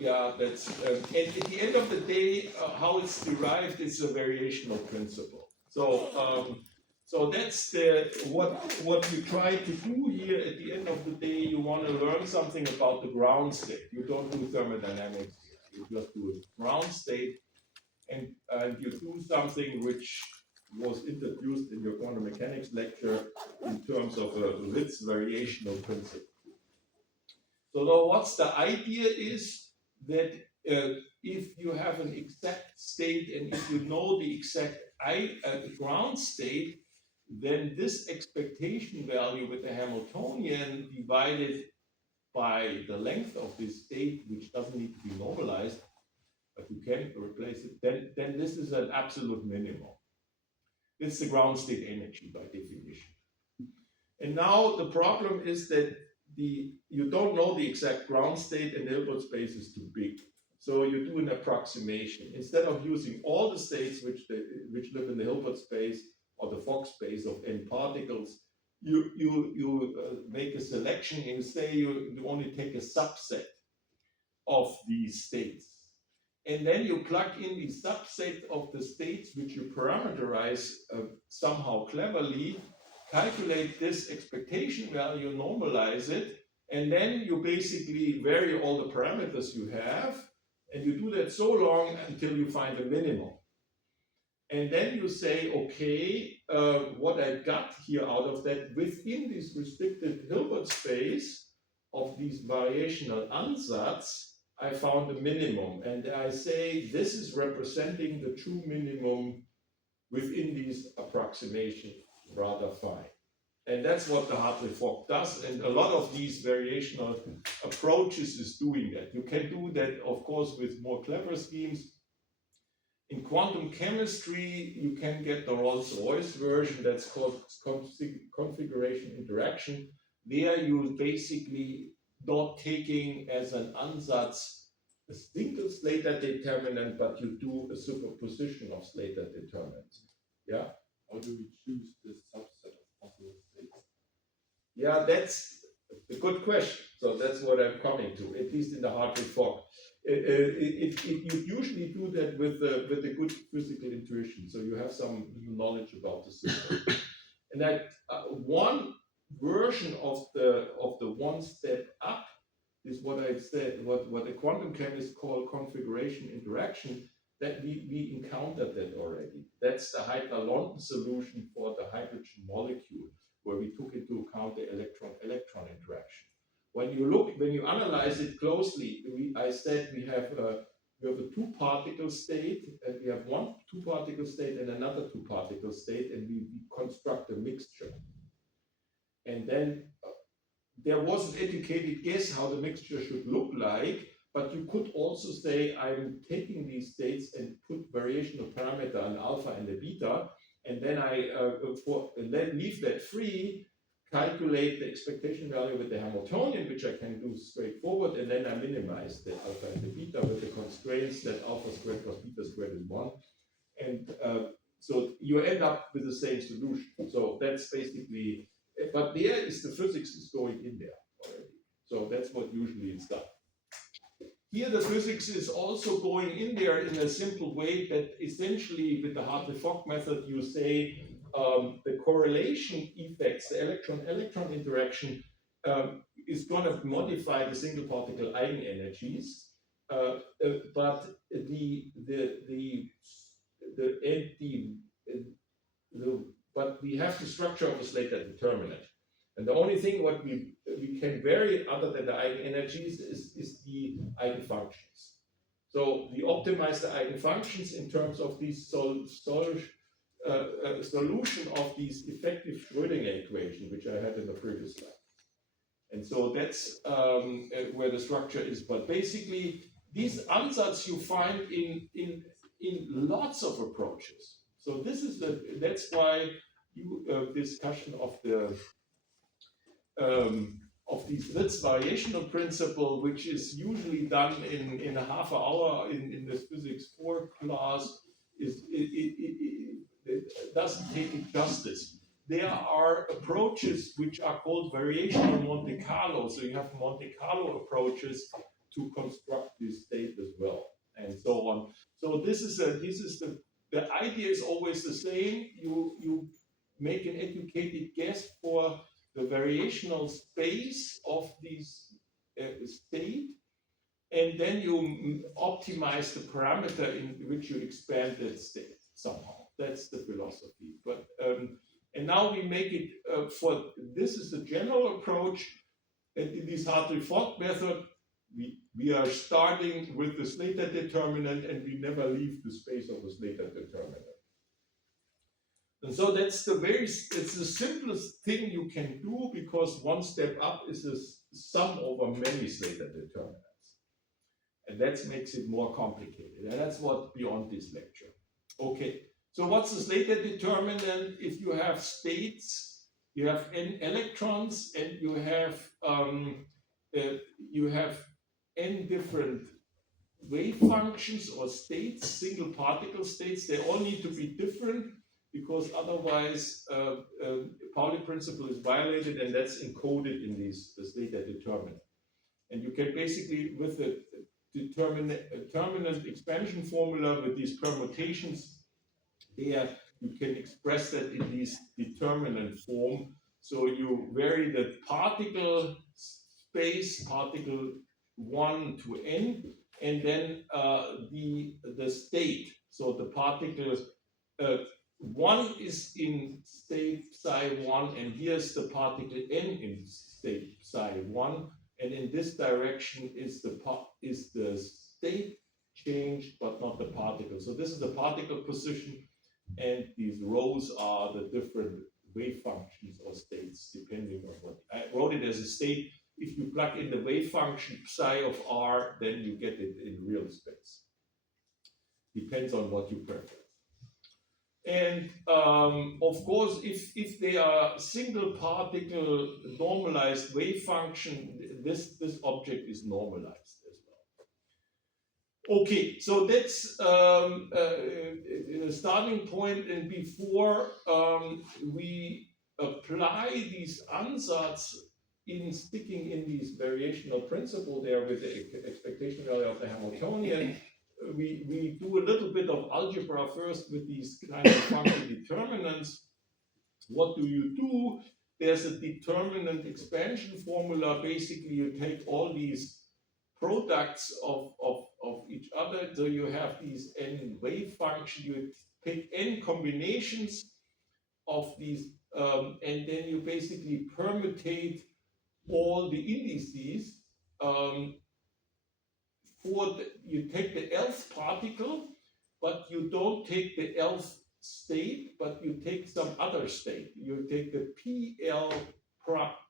yeah, that's, and at the end of the day, how it's derived is a variational principle. So So that's what you try to do here. At the end of the day, you want to learn something about the ground state. You don't do thermodynamics. You just do a ground state, and you do something which was introduced in your quantum mechanics lecture in terms of a Ritz variational principle. So now what's the idea is that if you have an exact state and if you know the exact ground state, then this expectation value with the Hamiltonian divided by the length of this state, which doesn't need to be normalized, but you can replace it, then this is an absolute minimum. It's the ground state energy by definition. And now the problem is that you don't know the exact ground state and the Hilbert space is too big. So you do an approximation. Instead of using all the states which live in the Hilbert space or the Fock space of n particles, you make a selection and you say you only take a subset of these states. And then you plug in the subset of the states which you parameterize somehow cleverly, calculate this expectation value, normalize it, and then you basically vary all the parameters you have, and you do that so long until you find a minimum. And then you say, okay, what I got here out of that within this restricted Hilbert space of these variational ansatz, I found a minimum. And I say this is representing the true minimum within these approximations rather fine. And that's what the Hartley-Fock does. And a lot of these variational approaches is doing that. You can do that, of course, with more clever schemes. In quantum chemistry, you can get the Rolls-Royce version that's called configuration interaction. There you basically not taking as an ansatz a single Slater determinant, but you do a superposition of Slater determinants. Yeah? How do we choose this subset of possible states? Yeah, that's a good question. So that's what I'm coming to, at least in the Hartley-Fock. You usually do that with a good physical intuition, so you have some knowledge about the system. And that one version of the one step up is what I said, what the quantum chemists call configuration interaction. That we encountered that already. That's the Heitler-London solution for the hydrogen molecule, where we took into account the electron-electron interaction. When you analyze it closely, I said we have a two-particle state, and we have one two-particle state and another two-particle state, and we construct a mixture. And then there was an educated guess how the mixture should look like, but you could also say, I'm taking these states and put variational parameter, an alpha and a beta, and then then leave that free, calculate the expectation value with the Hamiltonian, which I can do straightforward, and then I minimize the alpha and the beta with the constraints that alpha squared plus beta squared is 1. And so you end up with the same solution. So that's basically, but there is the physics is going in there already. So that's what usually is done. Here the physics is also going in there in a simple way that essentially with the Hartley-Fock method you say the correlation effects, the electron-electron interaction is going to modify the single particle eigenenergies, but but we have the structure of a Slater determinant. And the only thing what we can vary other than the eigenenergies is the eigenfunctions. So we optimize the eigenfunctions in terms of these solution of these effective Schrödinger equation, which I had in the previous slide. And so that's where the structure is. But basically, these ansatz you find in lots of approaches. So this is that's why discussion of the these Ritz variational principle, which is usually done in a half an hour in the physics 4 class, it doesn't take it justice. There are approaches which are called variational Monte Carlo. So you have Monte Carlo approaches to construct this state as well, and so on. So this is the idea is always the same. make an educated guess for the variational space of this state, and then you optimize the parameter in which you expand that state somehow. That's the philosophy. But and now we make it for this is the general approach. And in this Hartree-Fock method, we are starting with the Slater determinant, and we never leave the space of the Slater determinant. And so it's the simplest thing you can do, because one step up is a sum over many Slater determinants. And that makes it more complicated. And that's what beyond this lecture. Okay, so what's the Slater determinant? If you have states, you have n electrons, and you have n different wave functions or states, single particle states. They all need to be different, because otherwise Pauli principle is violated, and that's encoded in these Slater determinant. And you can basically, with the determinant expansion formula with these permutations, there you can express that in this determinant form. So you vary the particle space, particle 1 to n, and then the state. So the particle 1 is in state psi 1, and here's the particle n in state psi 1, and in this direction is the state change, but not the particle. So this is the particle position, and these rows are the different wave functions or states, depending on what. I wrote it as a state. If you plug in the wave function psi of r, then you get it in real space. Depends on what you prefer. And of course, if they are single particle normalized wave function, this object is normalized as well. Okay, so that's the starting point. And before we apply these ansatz in sticking in these variational principle there with the expectation value of the Hamiltonian, we do a little bit of algebra first with these kind of function determinants. What do? There's a determinant expansion formula. Basically, you take all these products of each other. So you have these n wave function. You take n combinations of these, and then you basically permutate all the indices. You take the lth particle, but you don't take the lth state, but you take some other state. You take the PL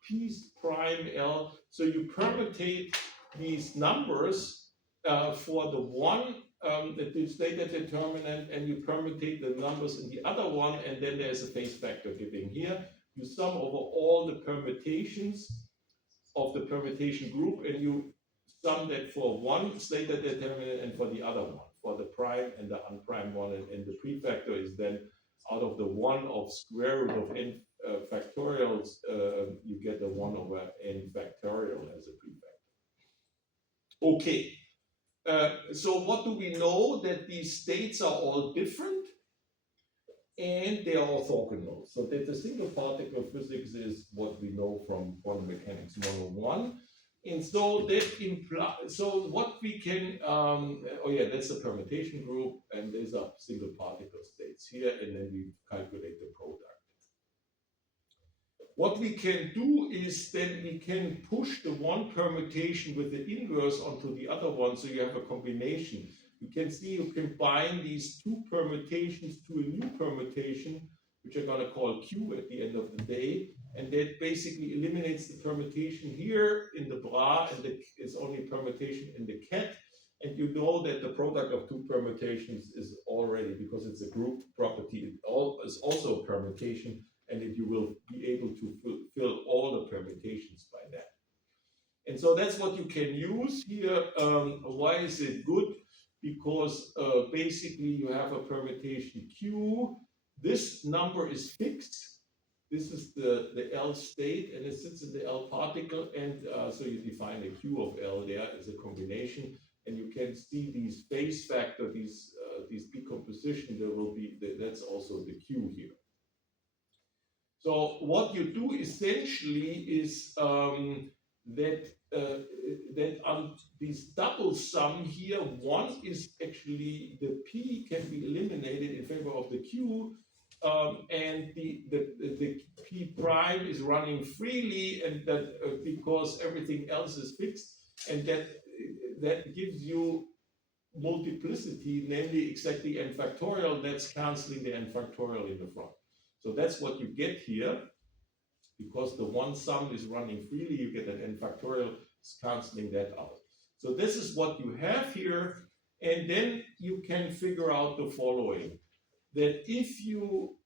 P prime L. So you permutate these numbers for the one, the Slater determinant, and you permutate the numbers in the other one, and then there's a phase factor giving here. You sum over all the permutations of the permutation group, and you sum that for one Slater determinant and for the other one, for the prime and the unprimed one, and the prefactor is then out of the 1 of square root of n factorials, you get the 1 over n factorial as a prefactor. Okay, so what do we know? That these states are all different and they are orthogonal. So that the single particle physics is what we know from quantum mechanics 101. And so that implies, so what we can, that's the permutation group, and these are single particle states here, and then we calculate the product. What we can do is then we can push the one permutation with the inverse onto the other one, so you have a combination. You can see you can bind these two permutations to a new permutation, which I'm going to call Q at the end of the day. And that basically eliminates the permutation here in the bra, and it's only permutation in the cat. And you know that the product of two permutations is already, because it's a group property, is also a permutation, and that you will be able to fill all the permutations by that. And so that's what you can use here. Why is it good? Because basically you have a permutation Q. This number is fixed. This is the L state, and it sits in the L particle, and so you define the Q of L there as a combination, and you can see these phase factor, these decomposition. There will be that's also the Q here. So what you do essentially is that on this double sum here, one is actually the P can be eliminated in favor of the Q, and the P prime is running freely, and that because everything else is fixed, and that gives you multiplicity, namely exactly n factorial. That's canceling the n factorial in the front. So that's what you get here. Because the one sum is running freely, you get an n factorial, is canceling that out. So this is what you have here, and then you can figure out the following, that if you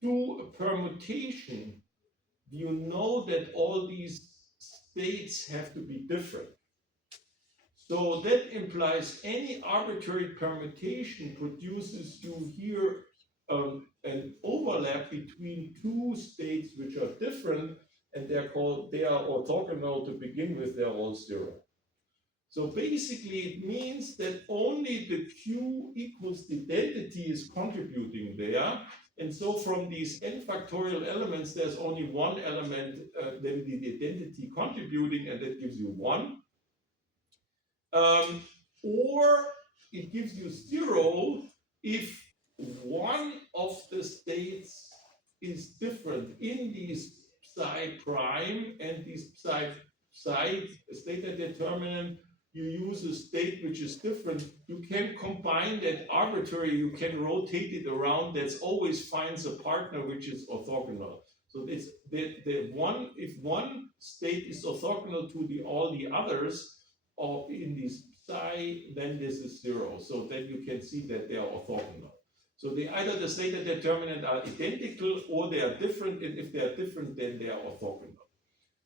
do a permutation, you know that all these states have to be different. So that implies any arbitrary permutation produces you here an overlap between two states which are different, and they are orthogonal to begin with, they're all zero. So basically it means that only the Q equals the identity is contributing there. And so from these n factorial elements, there's only one element, namely the identity contributing, and that gives you one. Or it gives you zero if one of the states is different in these psi prime and these psi theta determinant. You use a state which is different. You can combine that arbitrary, you can rotate it around. That's always finds a partner which is orthogonal. So it's if one state is orthogonal to all the others, or in this psi, then this is zero. So then you can see that they are orthogonal. So either the theta determinant are identical or they are different, and if they are different, then they are orthogonal.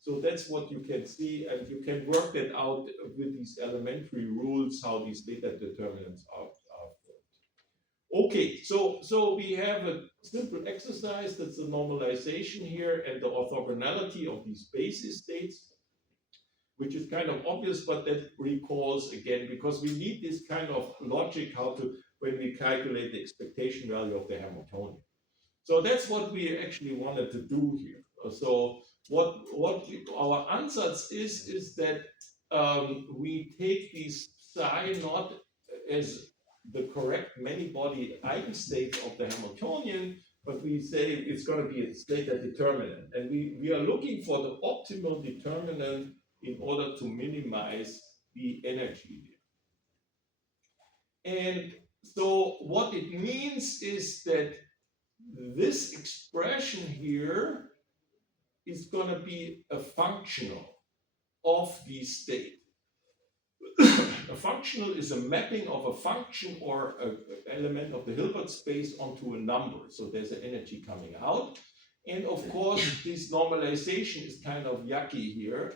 So that's what you can see, and you can work that out with these elementary rules, how these theta determinants are formed. Okay, so we have a simple exercise, that's the normalization here and the orthogonality of these basis states, which is kind of obvious, but that recalls again, because we need this kind of logic when we calculate the expectation value of the Hamiltonian. So that's what we actually wanted to do here. So what our ansatz is that we take these psi not as the correct many-body eigenstate of the Hamiltonian, but we say it's going to be a theta determinant. And we are looking for the optimal determinant in order to minimize the energy. And so what it means is that this expression here is going to be a functional of the state. A functional is a mapping of a function or an element of the Hilbert space onto a number. So there's an energy coming out. And of course, this normalization is kind of yucky here,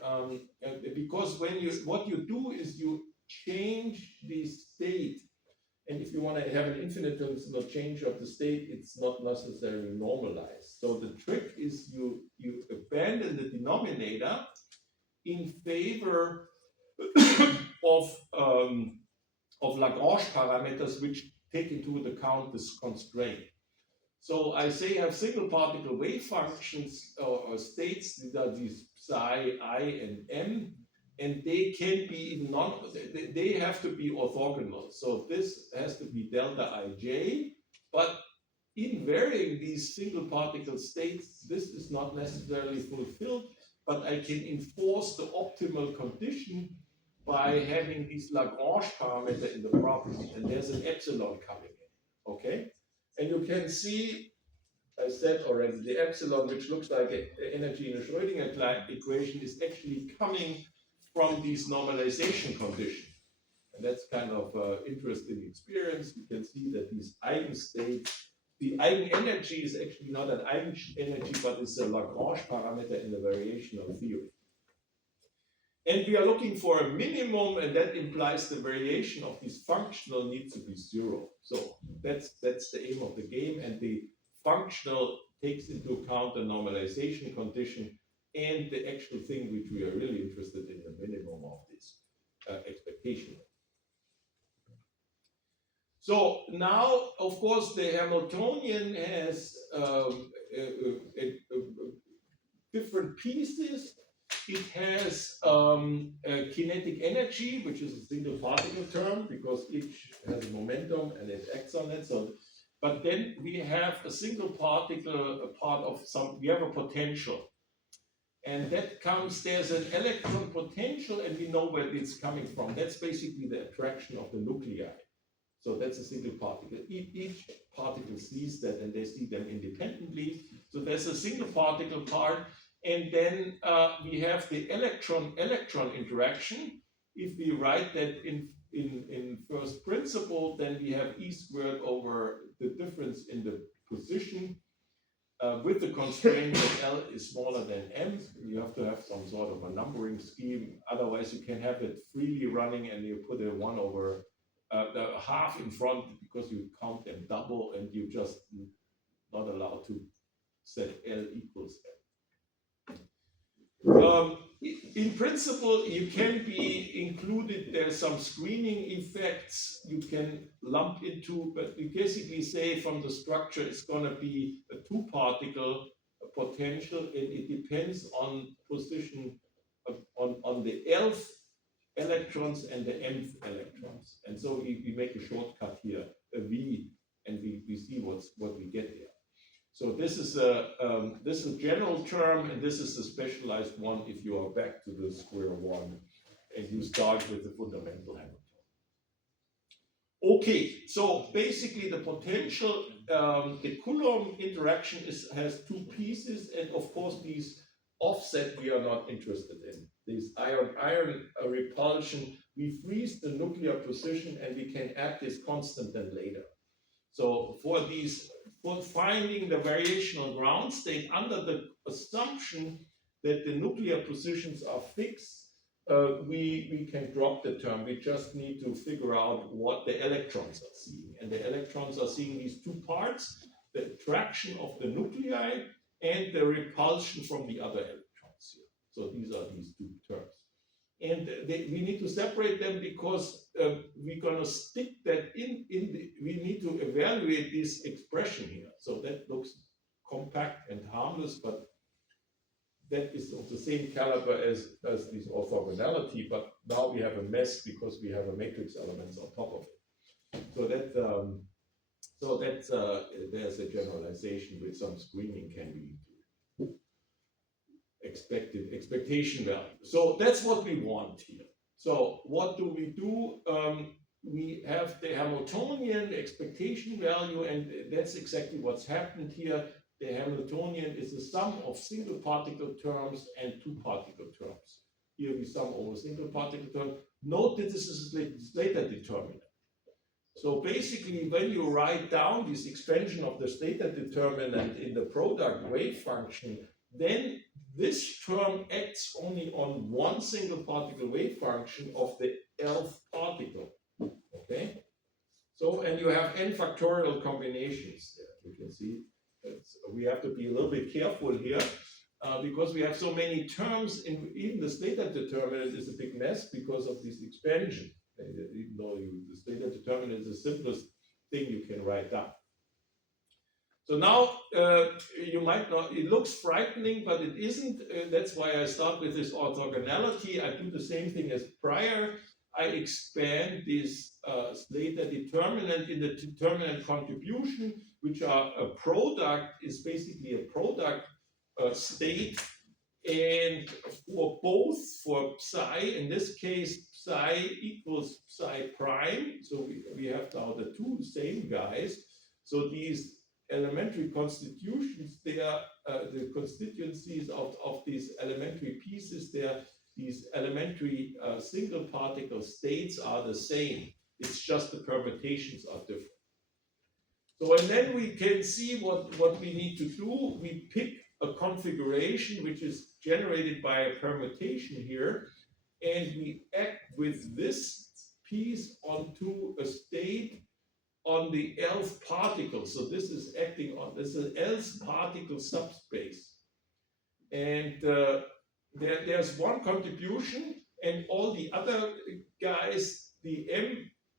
because what you do is you change the state. And if you want to have an infinitesimal change of the state, it's not necessarily normalized. So the trick is you abandon the denominator in favor of Lagrange parameters which take into account this constraint. So I say I have single particle wave functions or states that are these psi, I, and m, and they can be they have to be orthogonal. So this has to be delta ij, but in varying these single particle states, this is not necessarily fulfilled, but I can enforce the optimal condition by having these Lagrange parameter in the property, and there's an epsilon coming in, okay? And you can see, I said already, the epsilon, which looks like energy in a Schrödinger equation, is actually coming from these normalization conditions. And that's kind of interesting experience. You can see that these eigenstates, the eigenenergy is actually not an eigenenergy, but it's a Lagrange parameter in the variational theory. And we are looking for a minimum, and that implies the variation of this functional needs to be zero. So that's the aim of the game, and the functional takes into account the normalization condition and the actual thing which we are really interested in, the minimum of this expectation. So now, of course, the Hamiltonian has different pieces. It has kinetic energy, which is a single particle term because each has a momentum and it acts on it. So, but then we have a single particle, a part of some. We have a potential, and that comes. There's an electron potential, and we know where it's coming from. That's basically the attraction of the nuclei. So that's a single particle. Each particle sees that, and they see them independently. So there's a single particle part, and then we have the electron-electron interaction. If we write that in first principle, then we have E squared over the difference in the position with the constraint that L is smaller than M. You have to have some sort of a numbering scheme. Otherwise, you can have it freely running, and you put a 1 over the half in front because you count them double, and you just not allowed to set L equals M. In principle, you can be included. There's some screening effects you can lump into, but we basically say from the structure it's going to be a two-particle potential, and it depends on position on the Lth electrons and the mth electrons. And so we make a shortcut here, a V, and we see what we get there. So this is a general term, and this is the specialized one if you are back to the square one and you start with the fundamental Hamiltonian. Okay, so basically the potential, the Coulomb interaction has two pieces, and of course these offset we are not interested in. This iron repulsion, we freeze the nuclear position and we can add this constant then later. So for finding the variational ground state under the assumption that the nuclear positions are fixed, we can drop the term. We just need to figure out what the electrons are seeing. And the electrons are seeing these two parts, the attraction of the nuclei and the repulsion from the other electrons here. So these are these two terms. And we need to separate them because we're going to stick that we need to evaluate this expression here. So that looks compact and harmless, but that is of the same caliber as this orthogonality, but now we have a mess because we have a matrix elements on top of it. So there's a generalization with some screening can be expectation value. So that's what we want here. So what do? We have the Hamiltonian expectation value, and that's exactly what's happened here. The Hamiltonian is the sum of single particle terms and two particle terms. Here we sum over single particle term. Note that this is a Slater determinant. So basically, when you write down this extension of the Slater determinant in the product wave function, then this term acts only on one single particle wave function of the Lth particle. Okay? So, and you have n factorial combinations there. You can see we have to be a little bit careful here because we have so many terms, in even the Slater determinant is a big mess because of this expansion. Even though the Slater determinant is the simplest thing you can write down. So now you might not, it looks frightening, but it isn't. That's why I start with this orthogonality. I do the same thing as prior. I expand this Slater determinant in the determinant contribution, which are a product, is basically a product state. And for both, for psi, in this case, psi equals psi prime. So we have now the two same guys. So these elementary constitutions, they are the constituencies of these elementary pieces, these elementary single particle states are the same. It's just the permutations are different. So, and then we can see what we need to do. We pick a configuration which is generated by a permutation here, and we act with this piece onto a state on the Lth particle. So this is acting on this is Lth particle subspace. And there's one contribution, and all the other guys, the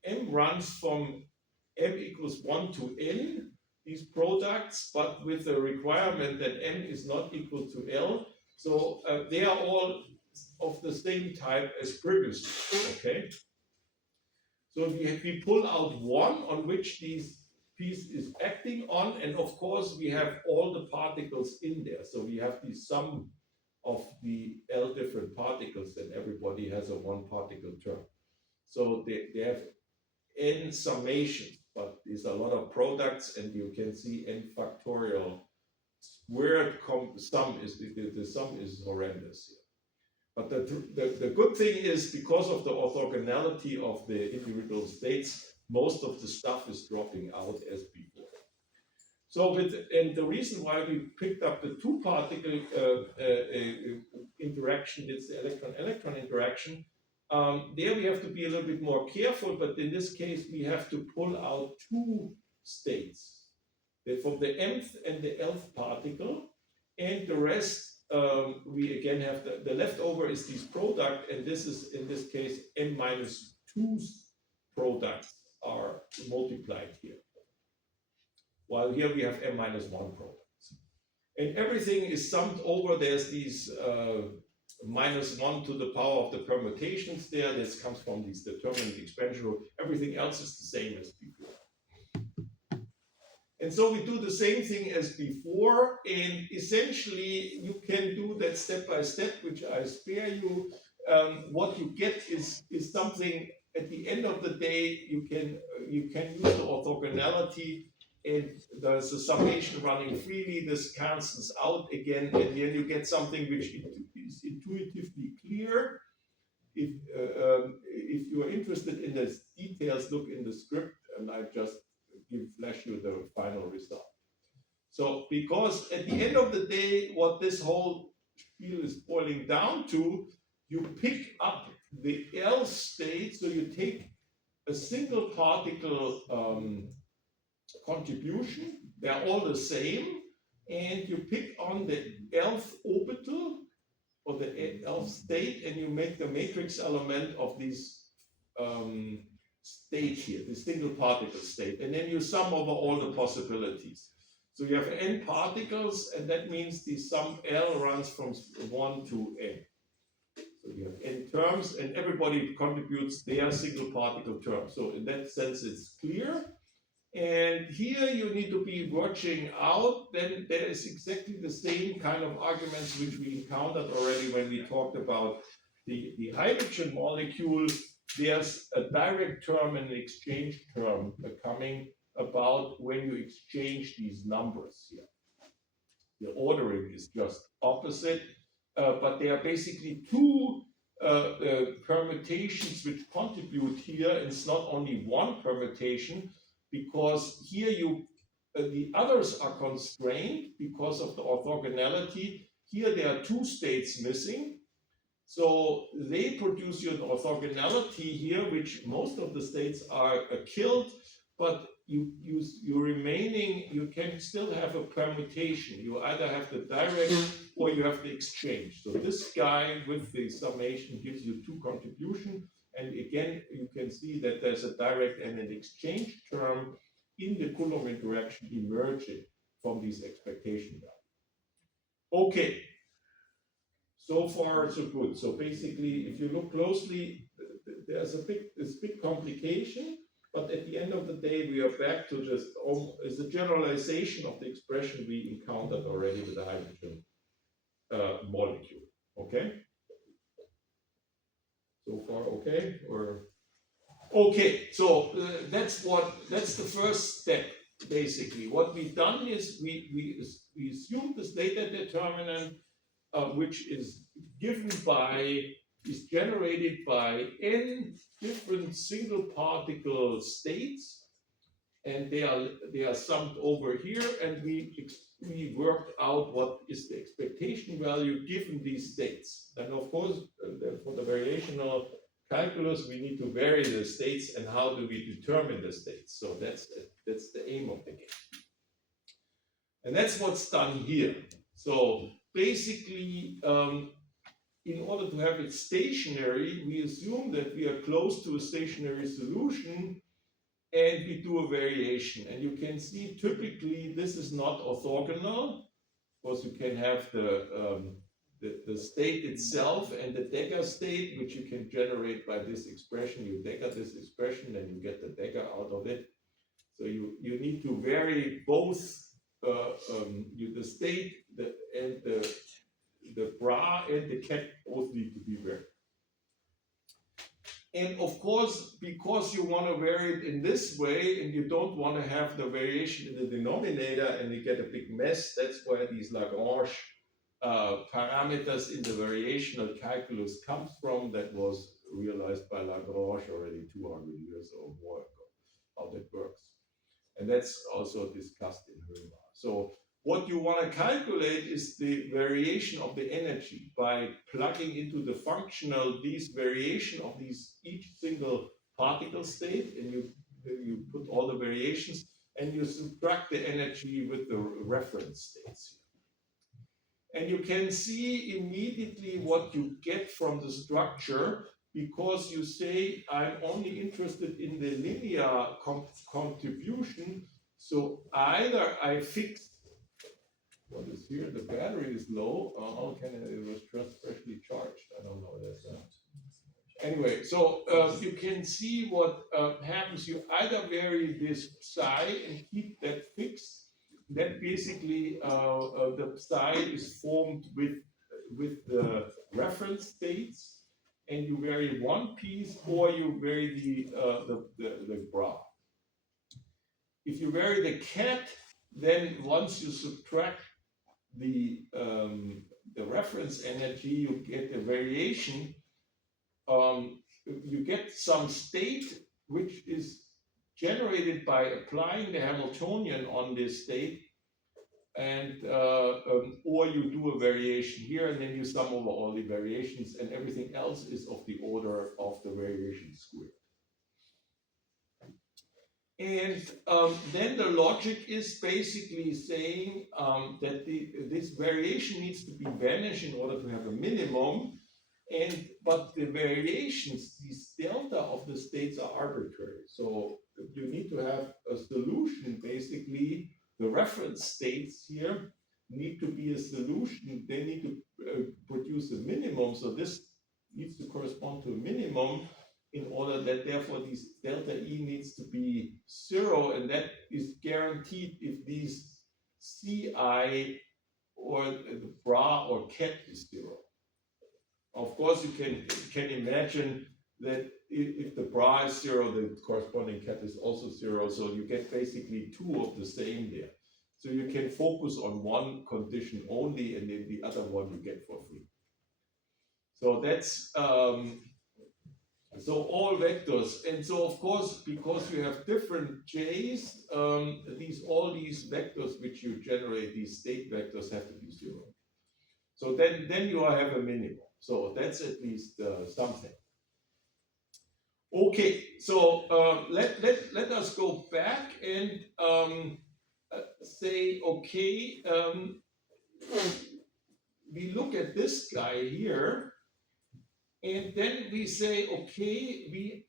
M runs from 1 to n, these products, but with the requirement that n is not equal to L. So they are all of the same type as previously, okay? So we pull out one on which this piece is acting on, and of course we have all the particles in there. So we have the sum of the L different particles, and everybody has a one particle term. So they have n summation, but there's a lot of products, and you can see n factorial squared sum is the sum is horrendous here. But the good thing is, because of the orthogonality of the individual states, most of the stuff is dropping out as before. So and the reason why we picked up the two particle interaction, it's the electron-electron interaction. There we have to be a little bit more careful, but in this case we have to pull out two states, from the mth and the lth particle, and the rest we again have the leftover is this product, and this is in this case n minus 2's products are multiplied here, while here we have m minus 1 products, and everything is summed over. There's these minus 1 to the power of the permutations there. This comes from this determinant expansion rule. Everything else is the same as before. And so we do the same thing as before, and essentially you can do that step by step, which I spare you. What you get is something at the end of the day. You can use the orthogonality, and there's a summation running freely. This cancels out again, and then you get something which is intuitively clear. If you are interested in the details, look in the script, and I just flash you the final result. So, because at the end of the day, what this whole spiel is boiling down to, you pick up the L state, so you take a single particle contribution, they're all the same, and you pick on the Lth orbital or the Lth state, and you make the matrix element of this state here, the single particle state, and then you sum over all the possibilities. So you have n particles, and that means the sum L runs from 1 to n. So you have n terms, and everybody contributes their single particle term. So in that sense, it's clear. And here you need to be watching out. Then there is exactly the same kind of arguments which we encountered already when we talked about the hydrogen molecule. There's a direct term and an exchange term coming about when you exchange these numbers here. The ordering is just opposite, but there are basically two permutations which contribute here. It's not only one permutation, because here the others are constrained because of the orthogonality. Here there are two states missing. So they produce you an orthogonality here, which most of the states are killed, but you remaining, you can still have a permutation. You either have the direct or you have the exchange. So this guy with the summation gives you two contribution. And again, you can see that there's a direct and an exchange term in the Coulomb interaction emerging from these expectation values. Okay. So far, so good. So basically, if you look closely, there's this big complication, but at the end of the day, we are back to just as a generalization of the expression we encountered already with the hydrogen molecule. Okay? So far, okay? Or okay? So that's the first step. Basically, what we've done is we assumed this data determinant, which is generated by n different single particle states, and they are summed over here, and we worked out what is the expectation value given these states. And of course, for the variational calculus, we need to vary the states, and how do we determine the states? So that's the aim of the game, and that's what's done here. So basically, in order to have it stationary, we assume that we are close to a stationary solution, and we do a variation. And you can see typically this is not orthogonal. Of course, you can have the state itself and the dagger state, which you can generate by this expression. You dagger this expression and you get the dagger out of it. So you need to vary both the state and the bra and the cat both need to be varied. And of course, because you want to vary it in this way and you don't want to have the variation in the denominator and you get a big mess, that's where these Lagrange parameters in the variational calculus comes from. That was realized by Lagrange already 200 years or more ago, how that works. And that's also discussed in Hömer. So what you want to calculate is the variation of the energy by plugging into the functional these variation of these each single particle state, and you put all the variations and you subtract the energy with the reference states. And you can see immediately what you get from the structure, because you say, I'm only interested in the linear contribution. So either I fix what is here, the battery is low. How can it was just freshly charged? I don't know. That's anyway, so you can see what happens. You either vary this psi and keep that fixed. That basically the psi is formed with the reference states, and you vary one piece, or you vary the bra. If you vary the cat, then once you subtract the reference energy, you get a variation. You get some state which is generated by applying the Hamiltonian on this state, and or you do a variation here, and then you sum over all the variations, and everything else is of the order of the variation squared. And then the logic is basically saying that this variation needs to be vanished in order to have a minimum, but the variations, this delta of the states, are arbitrary. So you need to have a solution. Basically, the reference states here need to be a solution. They need to produce a minimum. So this needs to correspond to a minimum, in order that therefore this delta E needs to be 0, and that is guaranteed if these Ci or the bra or cat is 0. Of course, you can imagine that if the bra is 0, the corresponding cat is also 0, so you get basically 2 of the same there. So you can focus on one condition only, and then the other one you get for free. So that's so all vectors, and so of course, because you have different j's, all these vectors which you generate, these state vectors, have to be 0. So then you have a minimum. So that's at least something. Okay, so let us go back and say, okay, we look at this guy here. And then we say, okay,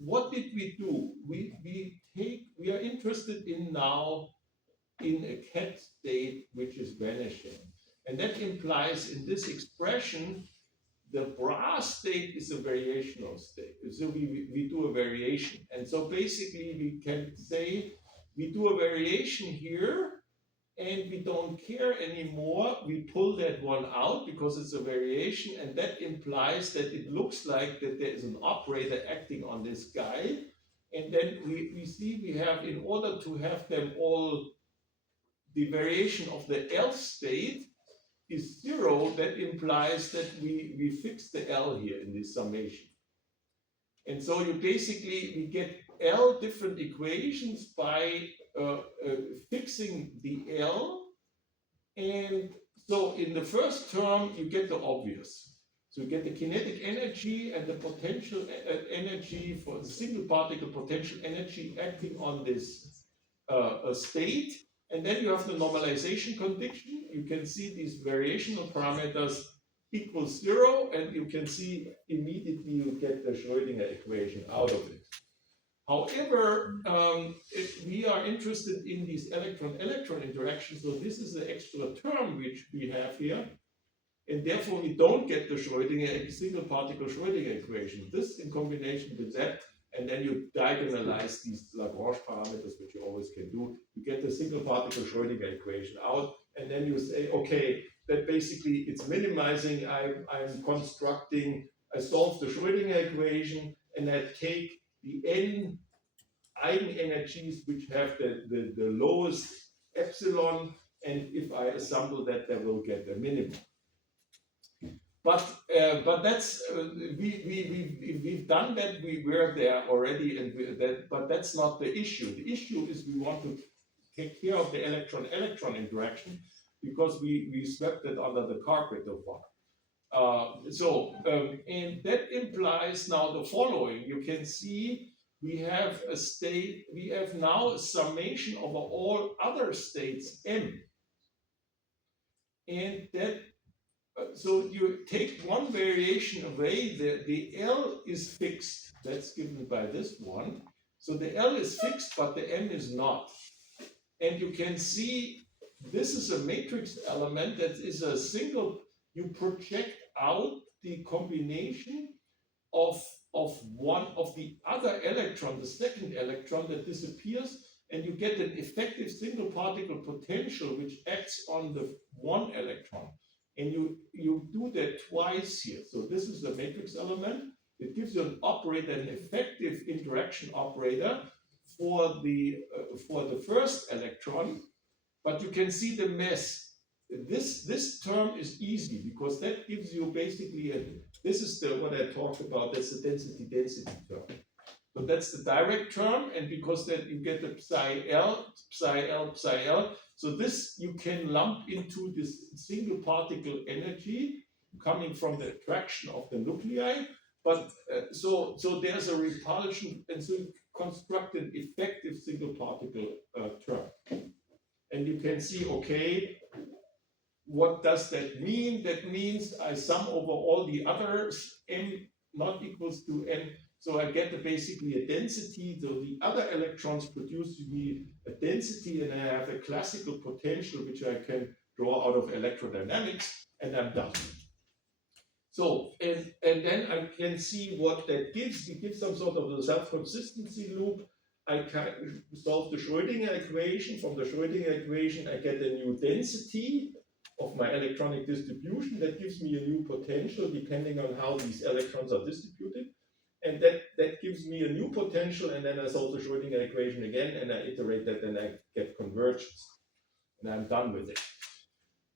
what did we do? We are interested in now in a cat state which is vanishing. And that implies in this expression, the bra state is a variational state. So we do a variation. And so basically we can say we do a variation here, and we don't care anymore. We pull that one out because it's a variation, and that implies that it looks like that there is an operator acting on this guy. And then we see we have, in order to have them all, the variation of the L state is 0. That implies that we fix the L here in this summation. And so you basically, we get L different equations by fixing the L. And so in the first term, you get the obvious. So you get the kinetic energy and the potential energy for the single particle potential energy acting on this state. And then you have the normalization condition. You can see these variational parameters equals 0, and you can see immediately you get the Schrödinger equation out of it. However, we are interested in these electron-electron interactions, so this is the extra term which we have here, and therefore we don't get the Schrödinger single particle Schrödinger equation. This in combination with that, and then you diagonalize these Lagrange parameters, which you always can do. You get the single particle Schrödinger equation out, and then you say, okay, that basically it's minimizing. I'm constructing. I solve the Schrödinger equation, and I take the n eigenenergies which have the lowest epsilon, and if I assemble that, they will get a minimum. But that's we've done that. We were there already, and but that's not the issue. The issue is we want to take care of the electron-electron interaction because we swept it under the carpet of one. And that implies now the following. You can see we have a state, we have now a summation over all other states M. And that, so you take one variation away, the L is fixed. That's given by this one. So the L is fixed, but the M is not. And you can see this is a matrix element that is a single, you project out the combination of one of the other electron, the second electron that disappears, and you get an effective single particle potential which acts on the one electron. And you do that twice here. So this is the matrix element. It gives you an operator, an effective interaction operator for the first electron, but you can see the mess. This term is easy because that gives you basically this is what I talked about. That's the density term. So that's the direct term, and because that you get the psi L, psi L, psi L. So this you can lump into this single particle energy coming from the attraction of the nuclei. But so there's a repulsion, and so you construct an effective single particle term. And you can see, okay, what does that mean? That means I sum over all the others, m not equals to n. So I get basically a density. So the other electrons produce me a density, and I have a classical potential which I can draw out of electrodynamics, and I'm done. So and then I can see what that gives. It gives some sort of a self-consistency loop. I can solve the Schrödinger equation. From the Schrödinger equation, I get a new density of my electronic distribution. That gives me a new potential depending on how these electrons are distributed. And that gives me a new potential, and then I solve the Schrödinger equation again, and I iterate that, and I get convergence. And I'm done with it.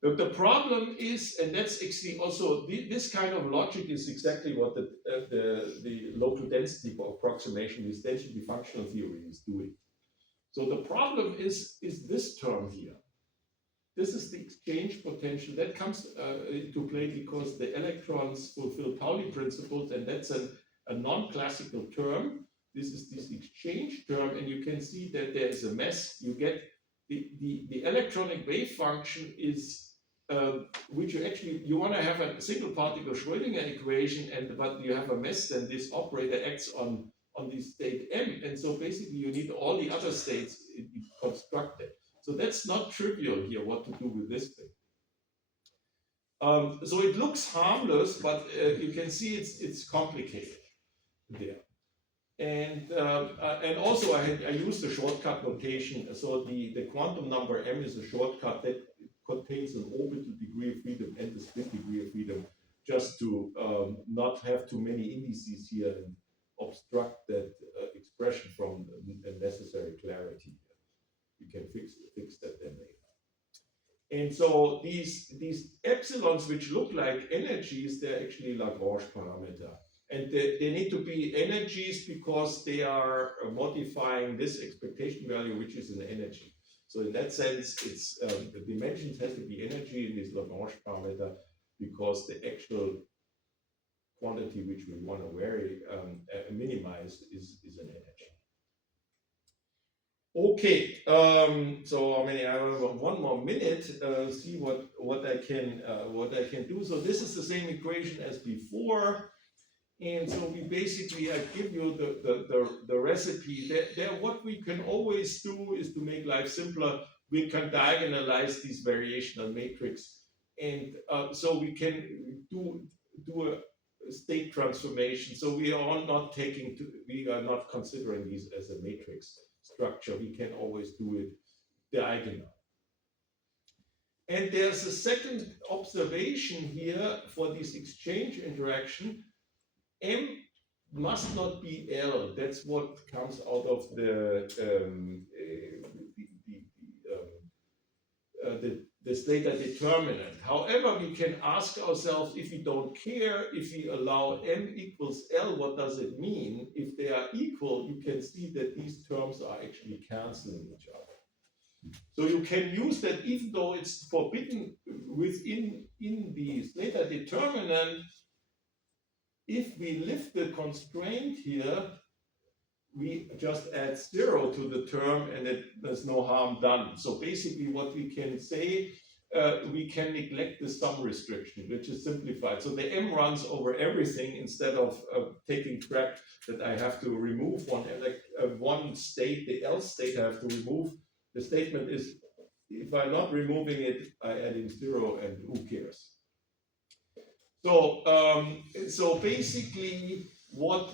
But the problem is, and that's actually also, this kind of logic is exactly what the local density approximation, this density functional theory is doing. So the problem is this term here. This is the exchange potential that comes into play because the electrons fulfill Pauli principles, and that's a non-classical term. This is this exchange term, and you can see that there is a mess. You get the electronic wave function is which you want to have a single particle Schrödinger equation, but you have a mess. Then this operator acts on the state M, and so basically you need all the other states constructed. So that's not trivial here, what to do with this thing. So it looks harmless, but you can see it's complicated there. And also I use the shortcut notation. So the quantum number M is a shortcut that contains an orbital degree of freedom and the spin degree of freedom, just to not have too many indices here and obstruct that expression from necessary clarity. You can fix that then later. And so these epsilons, which look like energies, they're actually Lagrange parameter. And they need to be energies because they are modifying this expectation value, which is an energy. So in that sense, it's the dimensions have to be energy in this Lagrange parameter because the actual quantity which we want to vary minimize is an energy. Okay, so I mean I have 1 more minute. See what I can do. So this is the same equation as before. And so we basically, I give you the recipe. What we can always do is to make life simpler. We can diagonalize these variational matrix, and so we can do a state transformation. So we are not we are not considering these as a matrix structure. We can always do it diagonal. And there's a second observation here for this exchange interaction. M must not be L. That's what comes out of the Slater determinant. However, we can ask ourselves, if we don't care, if we allow M equals L, what does it mean? If they are equal, you can see that these terms are actually canceling each other. So you can use that even though it's forbidden within the Slater determinant. If we lift the constraint here, we just add 0 to the term and there's no harm done. So basically what we can say, we can neglect the sum restriction, which is simplified. So the M runs over everything instead of taking track that I have to remove one state, the else state I have to remove. The statement is, if I'm not removing it, I'm adding 0 and who cares? So basically, what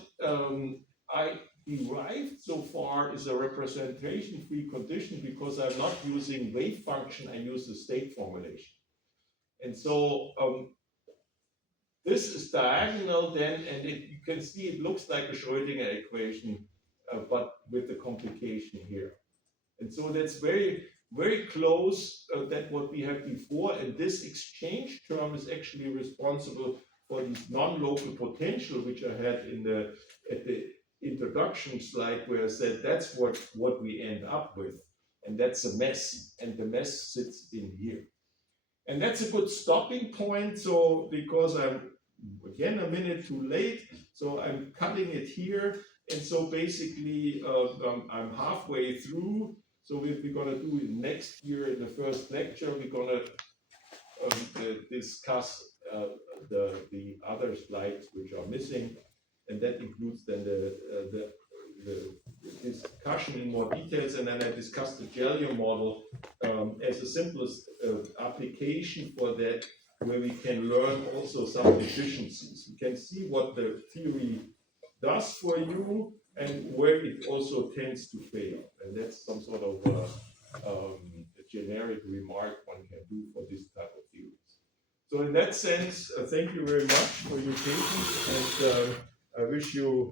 I derived so far is a representation-free condition because I'm not using wave function, I use the state formulation. And so this is diagonal then, and you can see it looks like a Schrödinger equation, but with the complication here. And so that's very, very close that what we had before, and this exchange term is actually responsible for this non-local potential, which I had at the introduction slide where I said that's what we end up with, and that's a mess, and the mess sits in here. And that's a good stopping point, so because I'm, again, a minute too late, so I'm cutting it here, and so basically I'm halfway through. So if we're going to do it next year in the first lecture, we're going to discuss the other slides which are missing, and that includes then the discussion in more details, and then I discussed the Gellium model as the simplest application for that, where we can learn also some efficiencies. You can see what the theory does for you, and where it also tends to fail. And that's some sort of a generic remark one can do for this type of theories. So in that sense, thank you very much for your patience, and I wish you